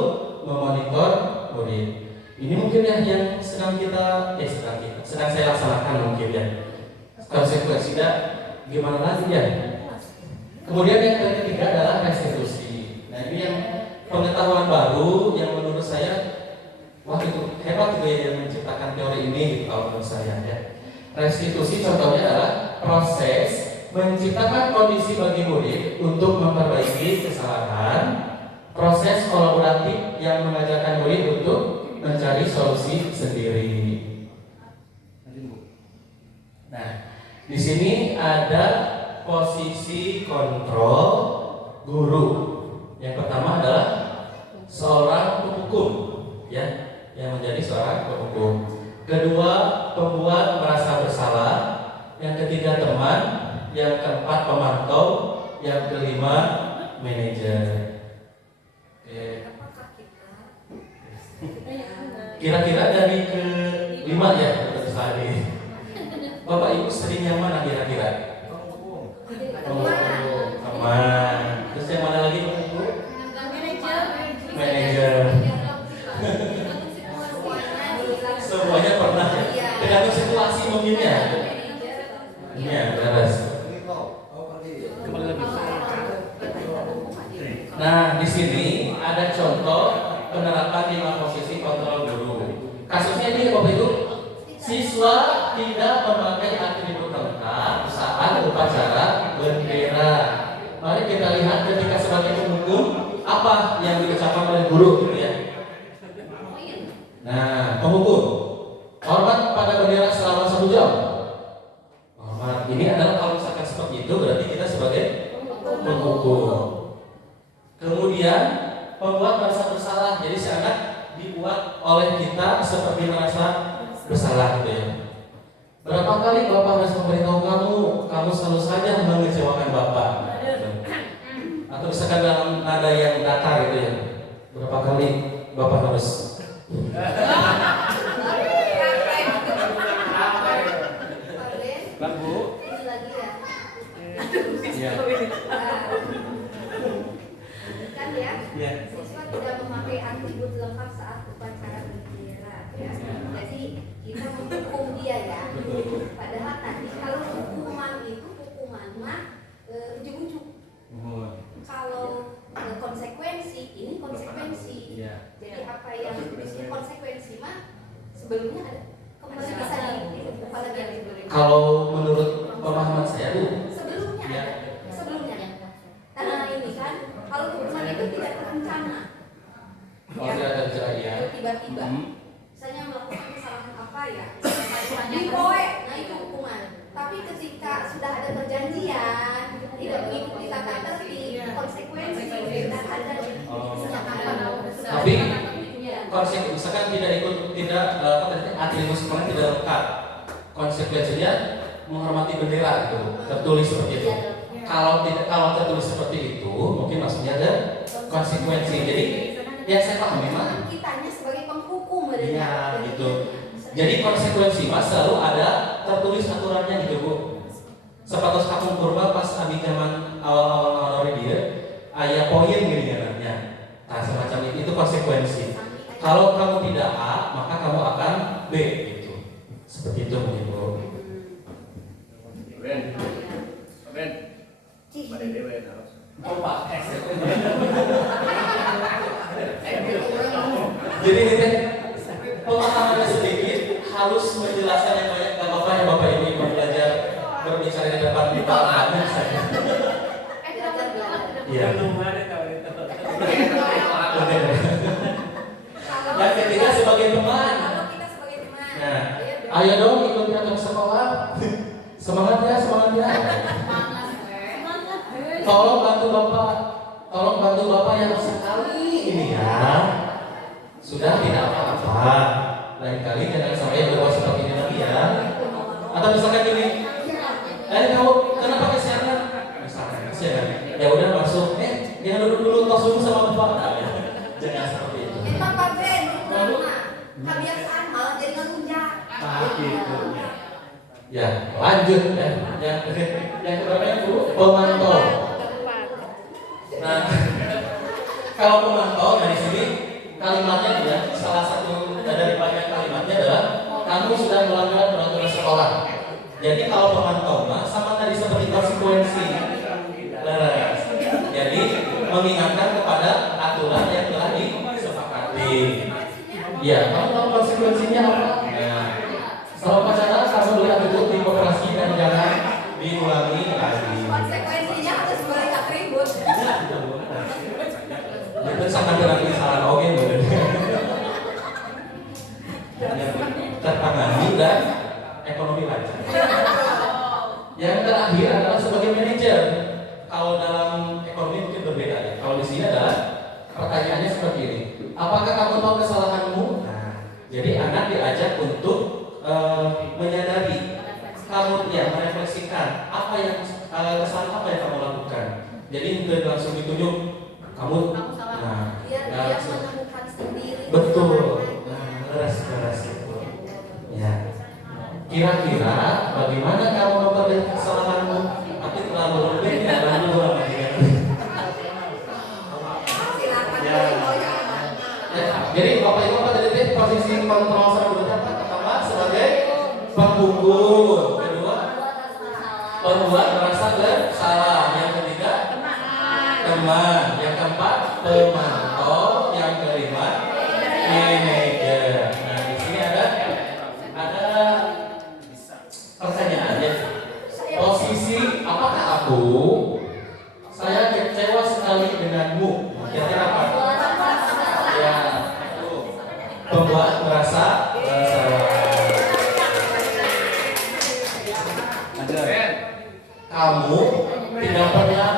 memonitor murid. Ini mungkin ya yang sedang saya laksanakan mungkin ya. Konsekuensinya gimana lagi ya? Kemudian yang ketiga adalah restitusi. Nah ini yang pengetahuan baru yang menurut saya wah itu hebat yang menciptakan teori ini gitu, kalau menurut saya ya. Restitusi contohnya adalah proses menciptakan kondisi bagi murid untuk memperbaiki kesalahan, proses kolaboratif yang mengajarkan murid untuk mencari solusi sendiri. Nah, di sini ada posisi kontrol guru. Yang pertama adalah seorang penghukum, ya, yang menjadi seorang penghukum. Kedua, pembuat merasa bersalah. Yang ketiga, teman. Yang keempat, pemantau. Yang kelima, manajer. Kira-kira dari ke-5 ya, tadi. Bapak Ibu sering yang mana kira-kira? Teman. Terus yang mana lagi Bapak Ibu? Manajer. Semuanya pernah ya. Tergantung situasi mungkin ya. Iya, beres. Kembali lagi. Nah, di sini ada contoh penerapan 5 posisi kontrol guru. Kasusnya ini Bapak Ibu, siswa tidak memakai atribut lengkap saat upacara bendera. Mari kita lihat ketika sebagai penghukum apa yang diucapkan oleh guru gitu ya. Nah, penghukum hormat pada bendera selama 1 jam. Hormat. Ini adalah kalau misalkan seperti itu berarti kita sebagai penghukum. Kemudian pembuat merasa bersalah. Jadi si anak dibuat oleh kita seperti merasa bersalah gitu ya. Berapa kali Bapak harus memberitahu kamu selalu saja mengecewakan Bapak. Atau misalkan dalam nada yang datar gitu ya. Berapa kali Bapak harus Lagu. Ini lagi ya. Iya. Kan ya. Iya. Siswa tidak memakai atribut lengkap saat upacara bendera ya. Jadi kita menghukum dia ya. Padahal tadi kalau hukuman itu mah ujuk-ujuk. Kalau konsekuensi ini konsekuensi. Iya. Jadi apa yang disebut konsekuensi mah sebelumnya ada kembali bisa dibuka lagi yang sebelumnya. Kalau menurut pemahaman saya Bu, Sebelumnya ya. ada. Sebelumnya. Karena ini kan kalau hukuman itu tidak terencana. Kalau tidak terjadi ya. Tiba-tiba. Misalnya melakukan kesalahan apa ya? Dipoe, nah itu hukuman. Tapi ketika sudah ada perjanjian, tidak mengikuti tata tertib, konsekuensi, tindakan ada di Oh. misalnya Tapi ya. konsep misalkan tidak atribut kemarin tidak lengkap, konsekuensinya menghormati bendera gitu, tertulis seperti itu. Kalau tertulis seperti itu, mungkin maksudnya ada konsekuensi. Jadi yang saya pahami mah, Kitanya sebagai penghukum berarti. iya gitu. Jadi konsekuensi mas selalu ada tertulis aturannya gitu bu. Sepatus kampung purba pas abi zaman awal dia, ayah poin gini namanya. Nah semacam itu konsekuensi. Kalau kamu tidak A, maka kamu akan B gitu. Seperti itu mungkin bu. Ben, Ben, pada dewa harus. Jadi ini teh pemahamannya sedikit, harus menjelaskan yang banyak. Gak apa-apa ya bapak ibu yang belajar berbicara di depan di parlemen saya. Tidak berbicara. Iya. Kalau Yang ketiga sebagai teman. kalau kita sebagai teman. Nah, ya, ayo dong ikut ke sekolah. Semangat ya, semangat ya. Tolong bantu bapak yang sekali ini ya. Sudah tidak apa-apa. Lain kali jangan sampai berbuat seperti ini lagi ya. Atau misalkan gini, kamu kenapa kesiangan? Misalkan kesiangan. Ya udah masuk. Jangan duduk dulu tos dulu sama bapak. Jangan seperti itu. Emang Pak Ben, kebiasaan malah jadi ngelunjak. Gitu. Ya, lanjut ya. Yang keberapa Bu? Pemantau. Nah, kalau pemantau dari sini kalimatnya ya, salah satu dari banyak kalimatnya adalah kamu sudah melanggar peraturan sekolah. Jadi kalau pemantau mah sama tadi seperti konsekuensi. Leres. Jadi mengingatkan kepada aturan yang telah disepakati. Ya, kamu tahu konsekuensinya apa? Nah, selama pacaran kamu boleh duduk di koperasi dan jangan diulangi lagi. Konsekuensinya harus balik atribut. Itu sangat berarti salah oke boleh. Tertangani dan ekonomi lancar. Yang terakhir adalah sebagai manajer. Kalau dalam ekonomi mungkin berbeda ya. Kalau di sini adalah pertanyaannya seperti ini. Apakah kamu tahu kesalahanmu? Nah, jadi anak diajak untuk menyadari, kamu ya merefleksikan apa yang kesalahan apa yang kamu lakukan. Jadi untuk langsung ditunjuk kamu. Nah, Biar dia langsung. menemukan sendiri. Betul. Nah, keras itu. Ya. Kira-kira bagaimana kamu memperbaiki kesalahanmu? Tapi terlalu lebih ya lalu apa Silakan Ya. ya. Jadi Bapak Ibu apa tadi posisi kontrol selanjutnya apa? Pertama sebagai penghukum, kedua pembuat merasa bersalah, yang ketiga teman, yang keempat pemantau, yang kelima manajer. Nah di sini ada pertanyaannya. Posisi apakah aku? Saya kecewa sekali denganmu. Kira-kira apa? Ya, itu pembuat merasa bersalah. Kamu tidak pernah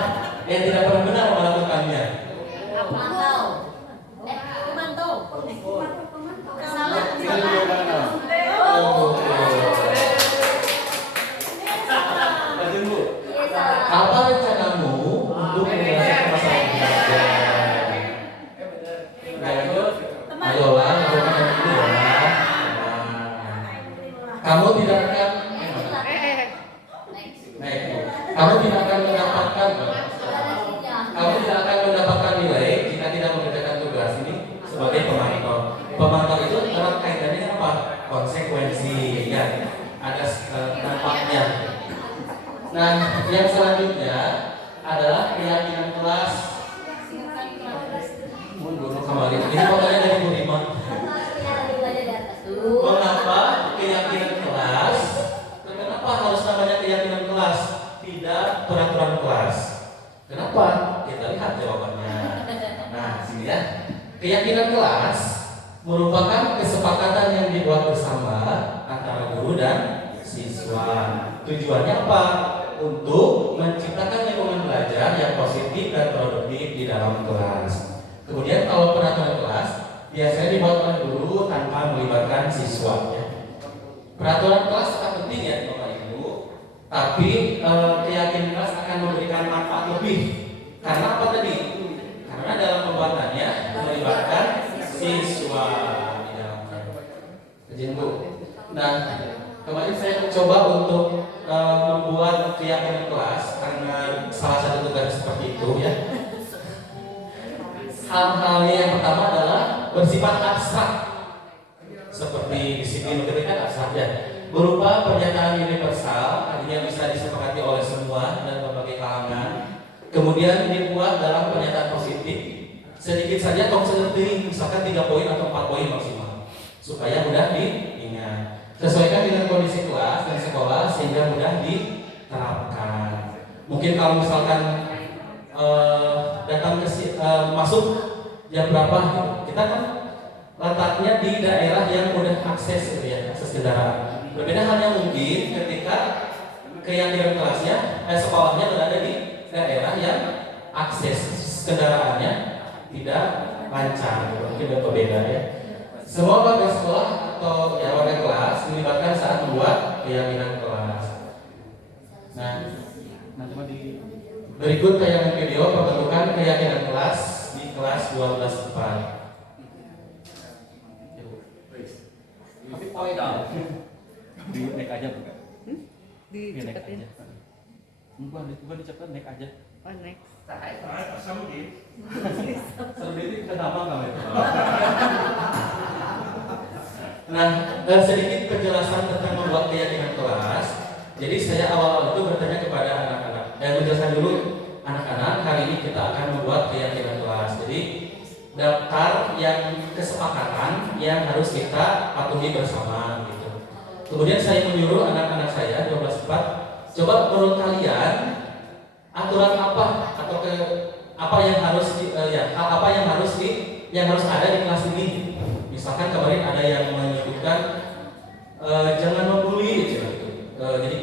benar melakukannya. Oh, lanjut Bu. Apa rencanamu untuk menyelesaikan masalah ini? Ayolah, lakukan yang itu ya. Kamu tidak akan mendapatkan nilai jika tidak mengerjakan tugas ini sebagai pemantau. Pemantau itu erat kaitannya apa? Konsekuensi ya. Ada dampaknya. Nah, yang selanjutnya adalah keyakinan kelas. Mundur kembali. Ini pokoknya dari Bu Rima. Mengapa keyakinan kelas? Kenapa harus namanya keyakinan kelas? Tidak peraturan kelas. Kenapa? Kita lihat jawabannya. Nah, sini ya. Keyakinan kelas merupakan kesepakatan yang dibuat bersama antara guru dan siswa. Tujuannya apa? untuk menciptakan lingkungan belajar yang positif dan produktif di dalam kelas. Kemudian kalau peraturan kelas biasanya dibuat oleh guru tanpa melibatkan siswa. Ya. Peraturan kelas sangat penting ya Bapak Ibu, tapi keyakinan kelas akan memberikan manfaat lebih. Karena apa tadi? Karena dalam pembuatannya melibatkan siswa di dalamnya. Izin Bu. Nah, kemarin saya mencoba untuk membuat keyakinan kelas karena salah satu tugas seperti itu ya. Hal-halnya yang pertama adalah bersifat abstrak, seperti disiplin ketika kan abstrak ya, berupa pernyataan universal, artinya bisa disepakati oleh semua dan berbagai kalangan. Kemudian dibuat dalam pernyataan positif, sedikit saja consider, misalkan 3 poin atau 4 poin maksimal, supaya mudah diingat. Sesuaikan dengan kondisi kelas dan sekolah sehingga mudah diterapkan. Mungkin kalau misalkan datang masuk jam berapa gitu. Kita kan letaknya di daerah yang mudah akses gitu ya, akses kendaraan. Berbeda halnya mungkin ketika keyakinan kelasnya sekolahnya berada di daerah yang akses kendaraannya tidak lancar, mungkin berbeda ya. Semua warga sekolah atau ya warga kelas dilibatkan saat membuat keyakinan kelas. Nah, coba di berikut tayangan video pembentukan keyakinan kelas di kelas 12/4. Tapi poin di naik aja bukan? Dicepetin. Bukan dicepetin, naik aja. Oh, next. Sama di. Seru ini kenapa kamu itu? Nah, sedikit penjelasan tentang membuat keyakinan kelas. Jadi saya awal-awal itu bertanya kepada anak-anak. Menjelaskan dulu anak-anak, hari ini kita akan membuat keyakinan kelas. Jadi daftar yang kesepakatan yang harus kita patuhi bersama gitu. Kemudian saya menyuruh anak-anak saya 12/4, coba menurut kalian aturan apa atau apa yang harus apa yang harus ada di kelas ini. Misalkan kemarin ada yang menyebutkan jangan membuli gitu. Jadi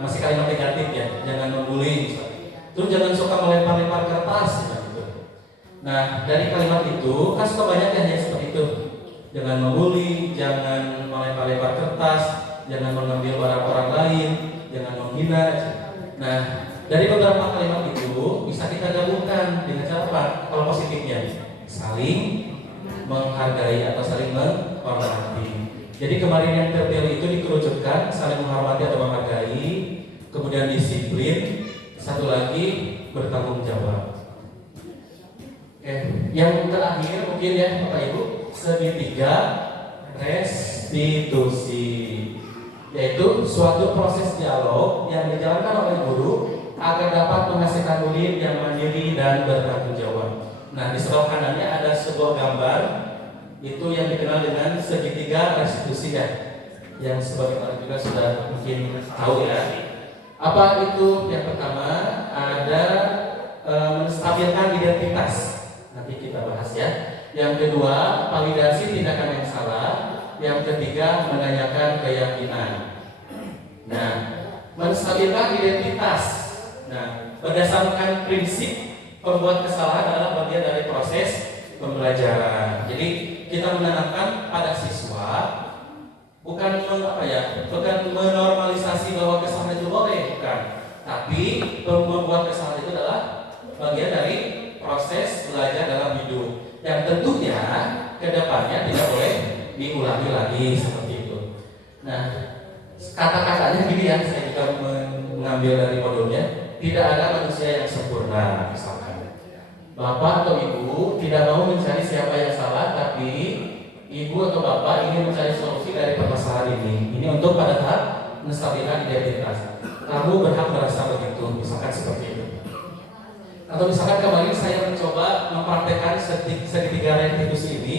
masih kalimat negatif ya, jangan membuli misalnya. Terus jangan suka melempar-lempar kertas gitu. Nah, dari kalimat itu kan suka banyak yang seperti itu. Jangan membuli, jangan melempar-lempar kertas, jangan mengambil barang orang lain, jangan menghina. Nah, dari beberapa kalimat itu bisa kita gabungkan dengan cara apa? Kalau positifnya saling menghargai atau saling menghormati. Jadi kemarin yang terpilih itu dikerucutkan saling menghormati atau menghargai, kemudian disiplin, satu lagi bertanggung jawab. Yang terakhir mungkin ya Bapak Ibu, segitiga restitusi, yaitu suatu proses dialog yang dijalankan oleh guru agar dapat menghasilkan murid yang mandiri dan bertanggung jawab. Nah, di sebelah kanannya ada sebuah gambar itu yang dikenal dengan segitiga restitusi ya, yang sebagian orang juga sudah mungkin tahu ya. Apa itu? Yang pertama ada menstabilkan identitas, nanti kita bahas ya. Yang kedua validasi tindakan yang salah. Yang ketiga menanyakan keyakinan. Nah, menstabilkan identitas. Nah, berdasarkan prinsip pembuat kesalahan adalah bagian dari proses pembelajaran. Jadi kita menanamkan pada siswa bukan menormalisasi bahwa kesalahan itu boleh, bukan. Tapi membuat kesalahan itu adalah bagian dari proses belajar dalam hidup yang tentunya kedepannya tidak boleh diulangi lagi seperti itu. Nah, kata-katanya gini ya, saya juga mengambil dari modulnya. Tidak ada manusia yang sempurna, misalkan Bapak atau Ibu tidak mau mencari siapa yang salah, tapi Ibu atau Bapak ingin mencari solusi dari permasalahan ini. Ini untuk pada tahap menstabilkan identitas. Kamu berhak merasa begitu, misalkan seperti itu. Atau misalkan kemarin saya mencoba mempraktekkan segitiga restitusi ini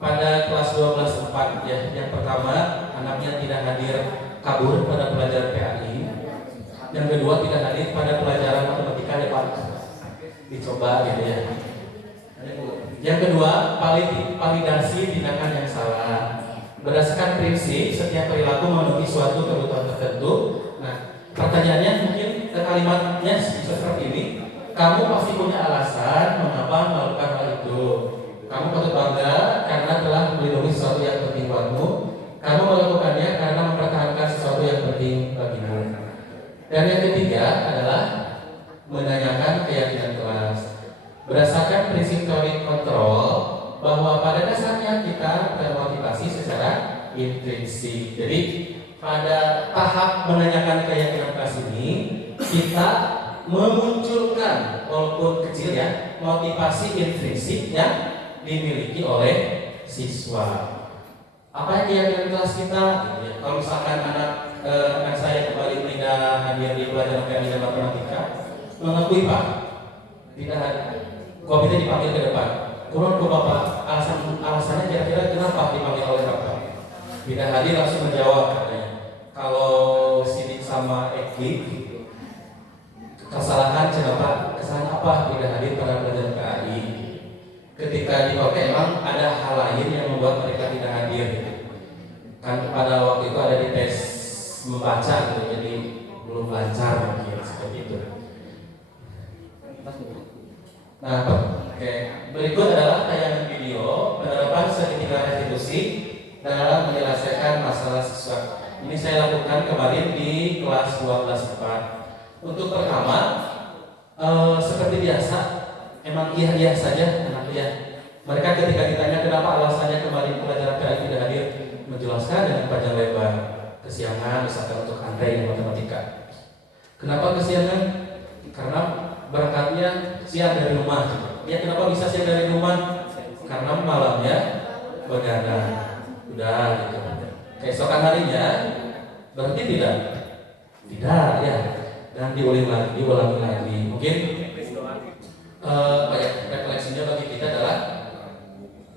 pada kelas 12/4 ya. Yang pertama, anaknya tidak hadir, kabur pada pelajaran PAI. Yang kedua, tidak hadir pada pelajaran matematika ya Pak. Dicoba gitu ya. Yang kedua, validasi tindakan yang salah. Berdasarkan prinsip setiap perilaku memenuhi suatu kebutuhan tertentu. Nah, pertanyaannya mungkin kalimatnya bisa seperti ini. Kamu pasti punya alasan mengapa melakukan hal itu. Kamu patut bangga karena telah melindungi sesuatu yang penting buatmu. Kamu melakukannya karena mempertahankan sesuatu yang penting bagimu. Dan yang ketiga adalah menanyakan keyakinan kelas. Berdasarkan prinsip teori kontrol, bahwa pada dasarnya kita termotivasi secara intrinsik. Jadi pada tahap menanyakan keyakinan kelas ini kita memunculkan walaupun kecil ya motivasi intrinsik yang dimiliki oleh siswa. Apa keyakinan kelas kita? Kalau misalkan anak saya kembali tidak hadir di pelajaran PAI dan matematika, mengakui Pak, tidak hadir. Komite dipanggil ke depan. Kurang ke Bapak, alasannya kira-kira kenapa dipanggil oleh Bapak? Tidak hadir langsung menjawab katanya. Kalau Sidik sama Eki, kesalahan apa tidak hadir pada pelajaran PAI? Ketika dipakai emang ada hal lain yang membuat mereka tidak hadir. Kan pada waktu itu ada di tes membaca gitu, jadi belum lancar mungkin seperti itu. Nah, oke. Berikut adalah tayangan video penerapan segitiga restitusi dalam menyelesaikan masalah siswa. Ini saya lakukan kemarin di kelas 12/4. Untuk pertama, seperti biasa, emang iya saja anak ya. Mereka ketika ditanya kenapa alasannya kemarin pelajaran PAI tidak hadir, menjelaskan dengan panjang lebar. Kesiangan, misalkan untuk Andre yang matematika. Kenapa kesiangan? Karena berangkatnya siang dari rumah. Ya kenapa bisa siang dari rumah? Karena malamnya begadang. Udah gitu. Keesokan harinya berarti tidak? Tidak ya. Dan diulangi lagi. Mungkin refleksinya bagi kita adalah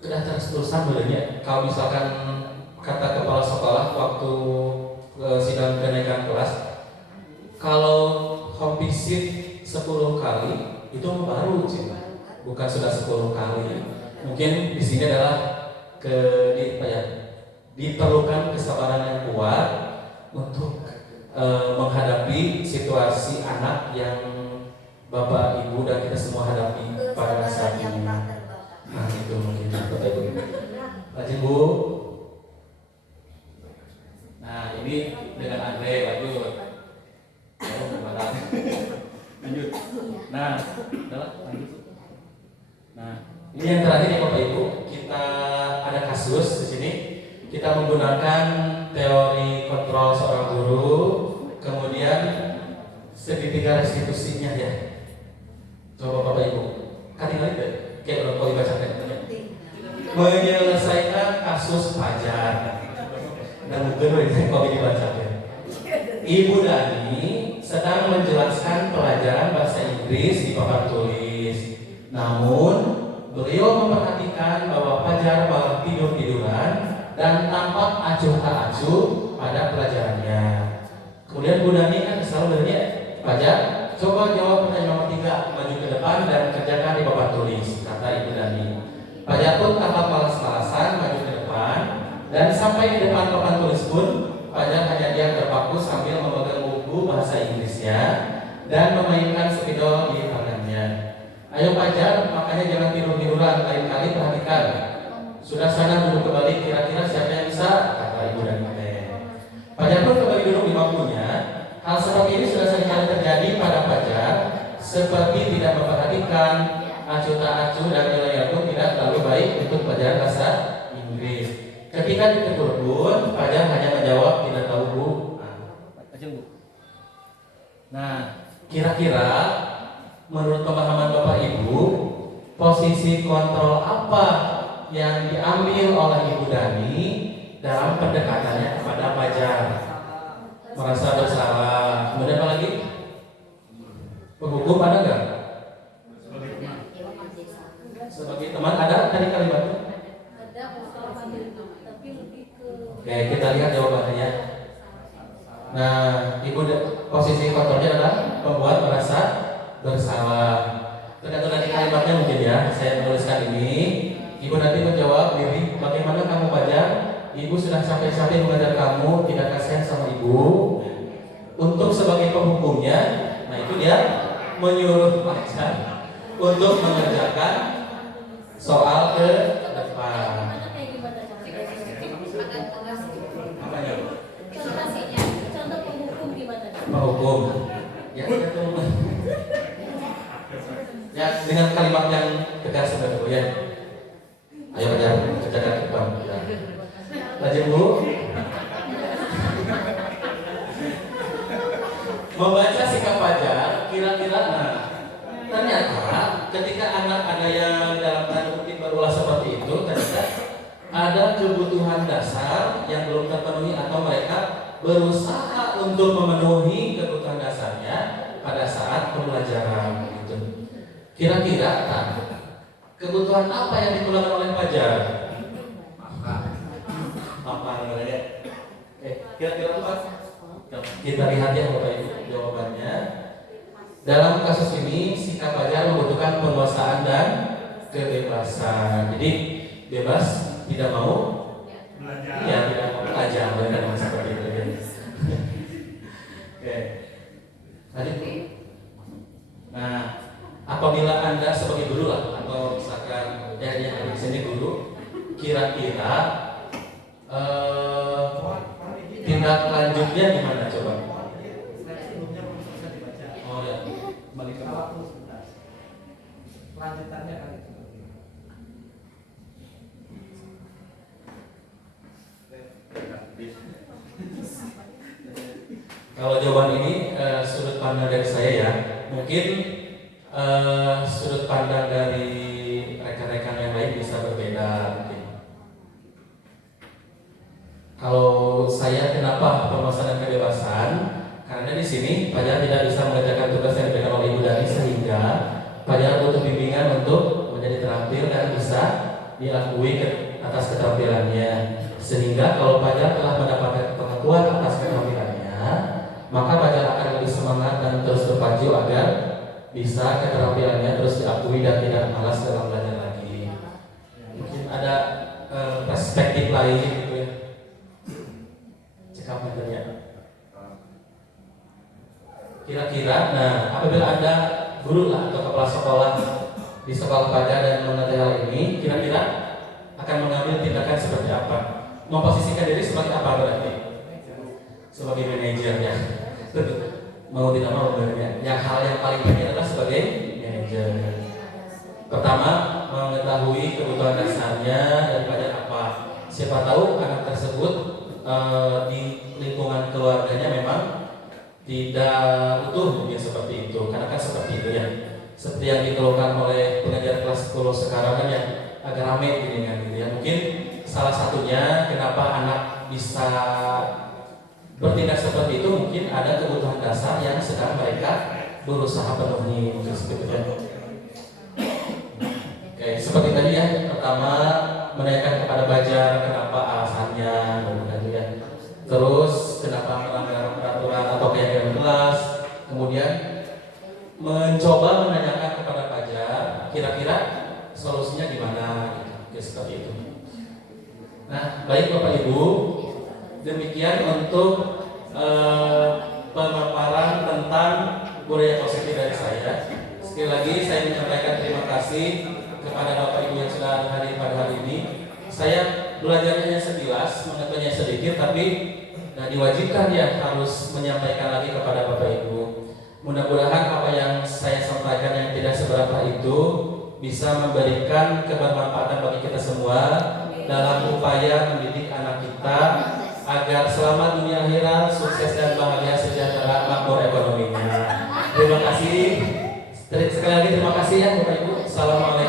sudah terus-terusan berenya. Kalau misalkan kata kepala sekolah waktu sidang kenaikan kelas, kalau home visit 10 kali itu baru sih, bukan sudah 10 kali. Mungkin di sini adalah diperlukan kesabaran yang kuat untuk menghadapi situasi anak yang Bapak Ibu dan kita semua hadapi pada saat ini. Nah itu mungkin Bapak Ibu. Lanjut Bu. Nah ini dengan Andre lanjut. Lanjut. Nah, lanjut. Nah, ini yang terakhir ya Bapak Ibu, kita ada kasus di sini. Kita menggunakan teori kontrol seorang guru, kemudian segitiga restitusinya ya. Coba Bapak Ibu, katingali deh, kayak kalau dibaca katanya. Menyelesaikan kasus pajak. Dan mungkin kalau dibaca ya. Ibu Dani sedang menjelaskan pelajaran bahasa Inggris di papan tulis. Namun, beliau memperhatikan bahwa Fajar malah tidur-tiduran dan tampak acuh tak acuh pada pelajarannya. Kemudian Bu Dani kan selalu bertanya, Fajar, coba jawab pertanyaan nomor 3, maju ke depan dan kerjakan di papan tulis, kata Ibu Dani. Fajar pun tampak malas-malasan maju ke depan dan sampai di depan papan tulis pun Fajar hanya diam terpaku sambil memegang buku bahasa Inggrisnya dan memainkan spidol di tangannya. Ayo Fajar, makanya jangan tidur-tiduran, lain kali perhatikan. Sudah sana duduk kembali, kira-kira siapa yang bisa? Kata Ibu Dani. Fajar pun kembali duduk di bangkunya. Hal seperti ini sudah sering kali terjadi pada Fajar, seperti tidak memperhatikan, acuh tak acuh dan nilainya pun tidak terlalu baik untuk pelajaran bahasa Inggris. Ketika ditegur pun, Fajar hanya menjawab tidak tahu Bu. Nah, kira-kira menurut pemahaman Bapak Ibu, posisi kontrol apa yang diambil oleh Ibu Dani dalam pendekatannya kepada Fajar? Merasa bersalah. Kemudian apa lagi? Penghukum ada nggak? Sebagai teman ada tadi kalimatnya? Ada tapi lebih ke. Oke, kita lihat jawabannya. Nah, posisi kontrolnya adalah membuat merasa bersalah. Tergantung dari kalimatnya mungkin ya. Saya menuliskan ini. Ibu nanti menjawab diri, bagaimana kamu Fajar? Ibu sudah sampai-sampai mengajar kamu, tidak kasihan sama ibu. untuk sebagai penghukumnya, nah itu dia menyuruh pacar untuk mengerjakan soal ke depan. Apanya? Contoh penghukum gimana? Penghukum. Ya, itu. Ya, dengan kalimat yang tegas sebenarnya ya. Ayo pacar, kerjakan ke depan. Ya. Lanjut Bu. Membaca sikap pajar, kira-kira ternyata ketika anak ada yang dalam tanda kutip berulah seperti itu, ternyata ada kebutuhan dasar yang belum terpenuhi atau mereka berusaha untuk memenuhi kebutuhan dasarnya pada saat pembelajaran gitu. Kira-kira kebutuhan apa yang dikeluarkan oleh pajar? Makan ya. Kira-kira apa? Kita lihat ya Bapak Ibu jawabannya. Dalam kasus ini sikap pajar membutuhkan penguasaan dan kebebasan. Jadi bebas, tidak mau Belajar. ya tidak mau belajar, benar seperti itu ya. Oke. Lanjut. Nah, apabila Anda sebagai guru lah atau misalkan ya yang di sini guru, kira-kira tindak lanjutnya gimana coba? Oh ya, balik ke waktu sebentar. Lanjutannya kali seperti ini. Kalau jawaban ini sudut pandang dari saya ya, mungkin sudut pandang dari rekan-rekan yang lain bisa berbeda mungkin. Kalau saya kenapa penguasaan dan kebebasan? Karena di sini Pajar tidak bisa mengerjakan tugas yang diberikan oleh Ibu Dani sehingga Pajar butuh bimbingan untuk menjadi terampil dan bisa diakui atas keterampilannya. Sehingga kalau Pajar telah mendapatkan pengakuan atas keterampilannya, maka Pajar akan lebih semangat dan terus berpacu agar bisa keterampilannya terus diakui dan tidak malas dalam belajar lagi. Mungkin ada perspektif lain gitu ya. Cekap ya. Kira-kira, nah apabila Anda guru lah atau kepala sekolah di sekolah Pajar dan mengerti hal ini, kira-kira akan mengambil tindakan seperti apa? Memposisikan diri sebagai apa berarti? Sebagai manajer ya. Mau tidak mau sebenarnya. Yang hal yang paling penting adalah sebagai manajer. Pertama, mengetahui kebutuhan dasarnya daripada apa. Siapa tahu anak tersebut di lingkungan keluarganya memang tidak utuh mungkin seperti itu. Karena kan seperti itu ya. Seperti yang dikeluhkan oleh pengajar kelas 10 sekarang kan yang agak ramai gini kan gitu ya. Mungkin salah satunya kenapa anak bisa bertindak seperti itu mungkin ada kebutuhan dasar yang sedang mereka berusaha penuhi mungkin seperti itu. Oke, seperti tadi ya, pertama menanyakan kepada Pajar kenapa alasannya begitu ya. Terus kenapa melanggar peraturan atau keyakinan kelas. Kemudian mencoba menanyakan kepada Pajar kira-kira solusinya gimana gitu, seperti itu. Nah, baik Bapak Ibu, demikian untuk pemaparan tentang budaya positif dari saya. Sekali lagi saya menyampaikan terima kasih kepada Bapak Ibu yang sudah hadir pada hari ini. Saya belajarnya sekilas, mengetahuinya sedikit, tapi diwajibkan ya harus menyampaikan lagi kepada Bapak Ibu. Mudah-mudahan apa yang saya sampaikan yang tidak seberapa itu bisa memberikan kebermanfaatan bagi kita semua dalam upaya mendidik anak kita agar selamat dunia akhirat, sukses dan bahagia sejahtera makmur ekonominya. Terima kasih. Sekali lagi terima kasih ya Bapak Ibu. Assalamualaikum.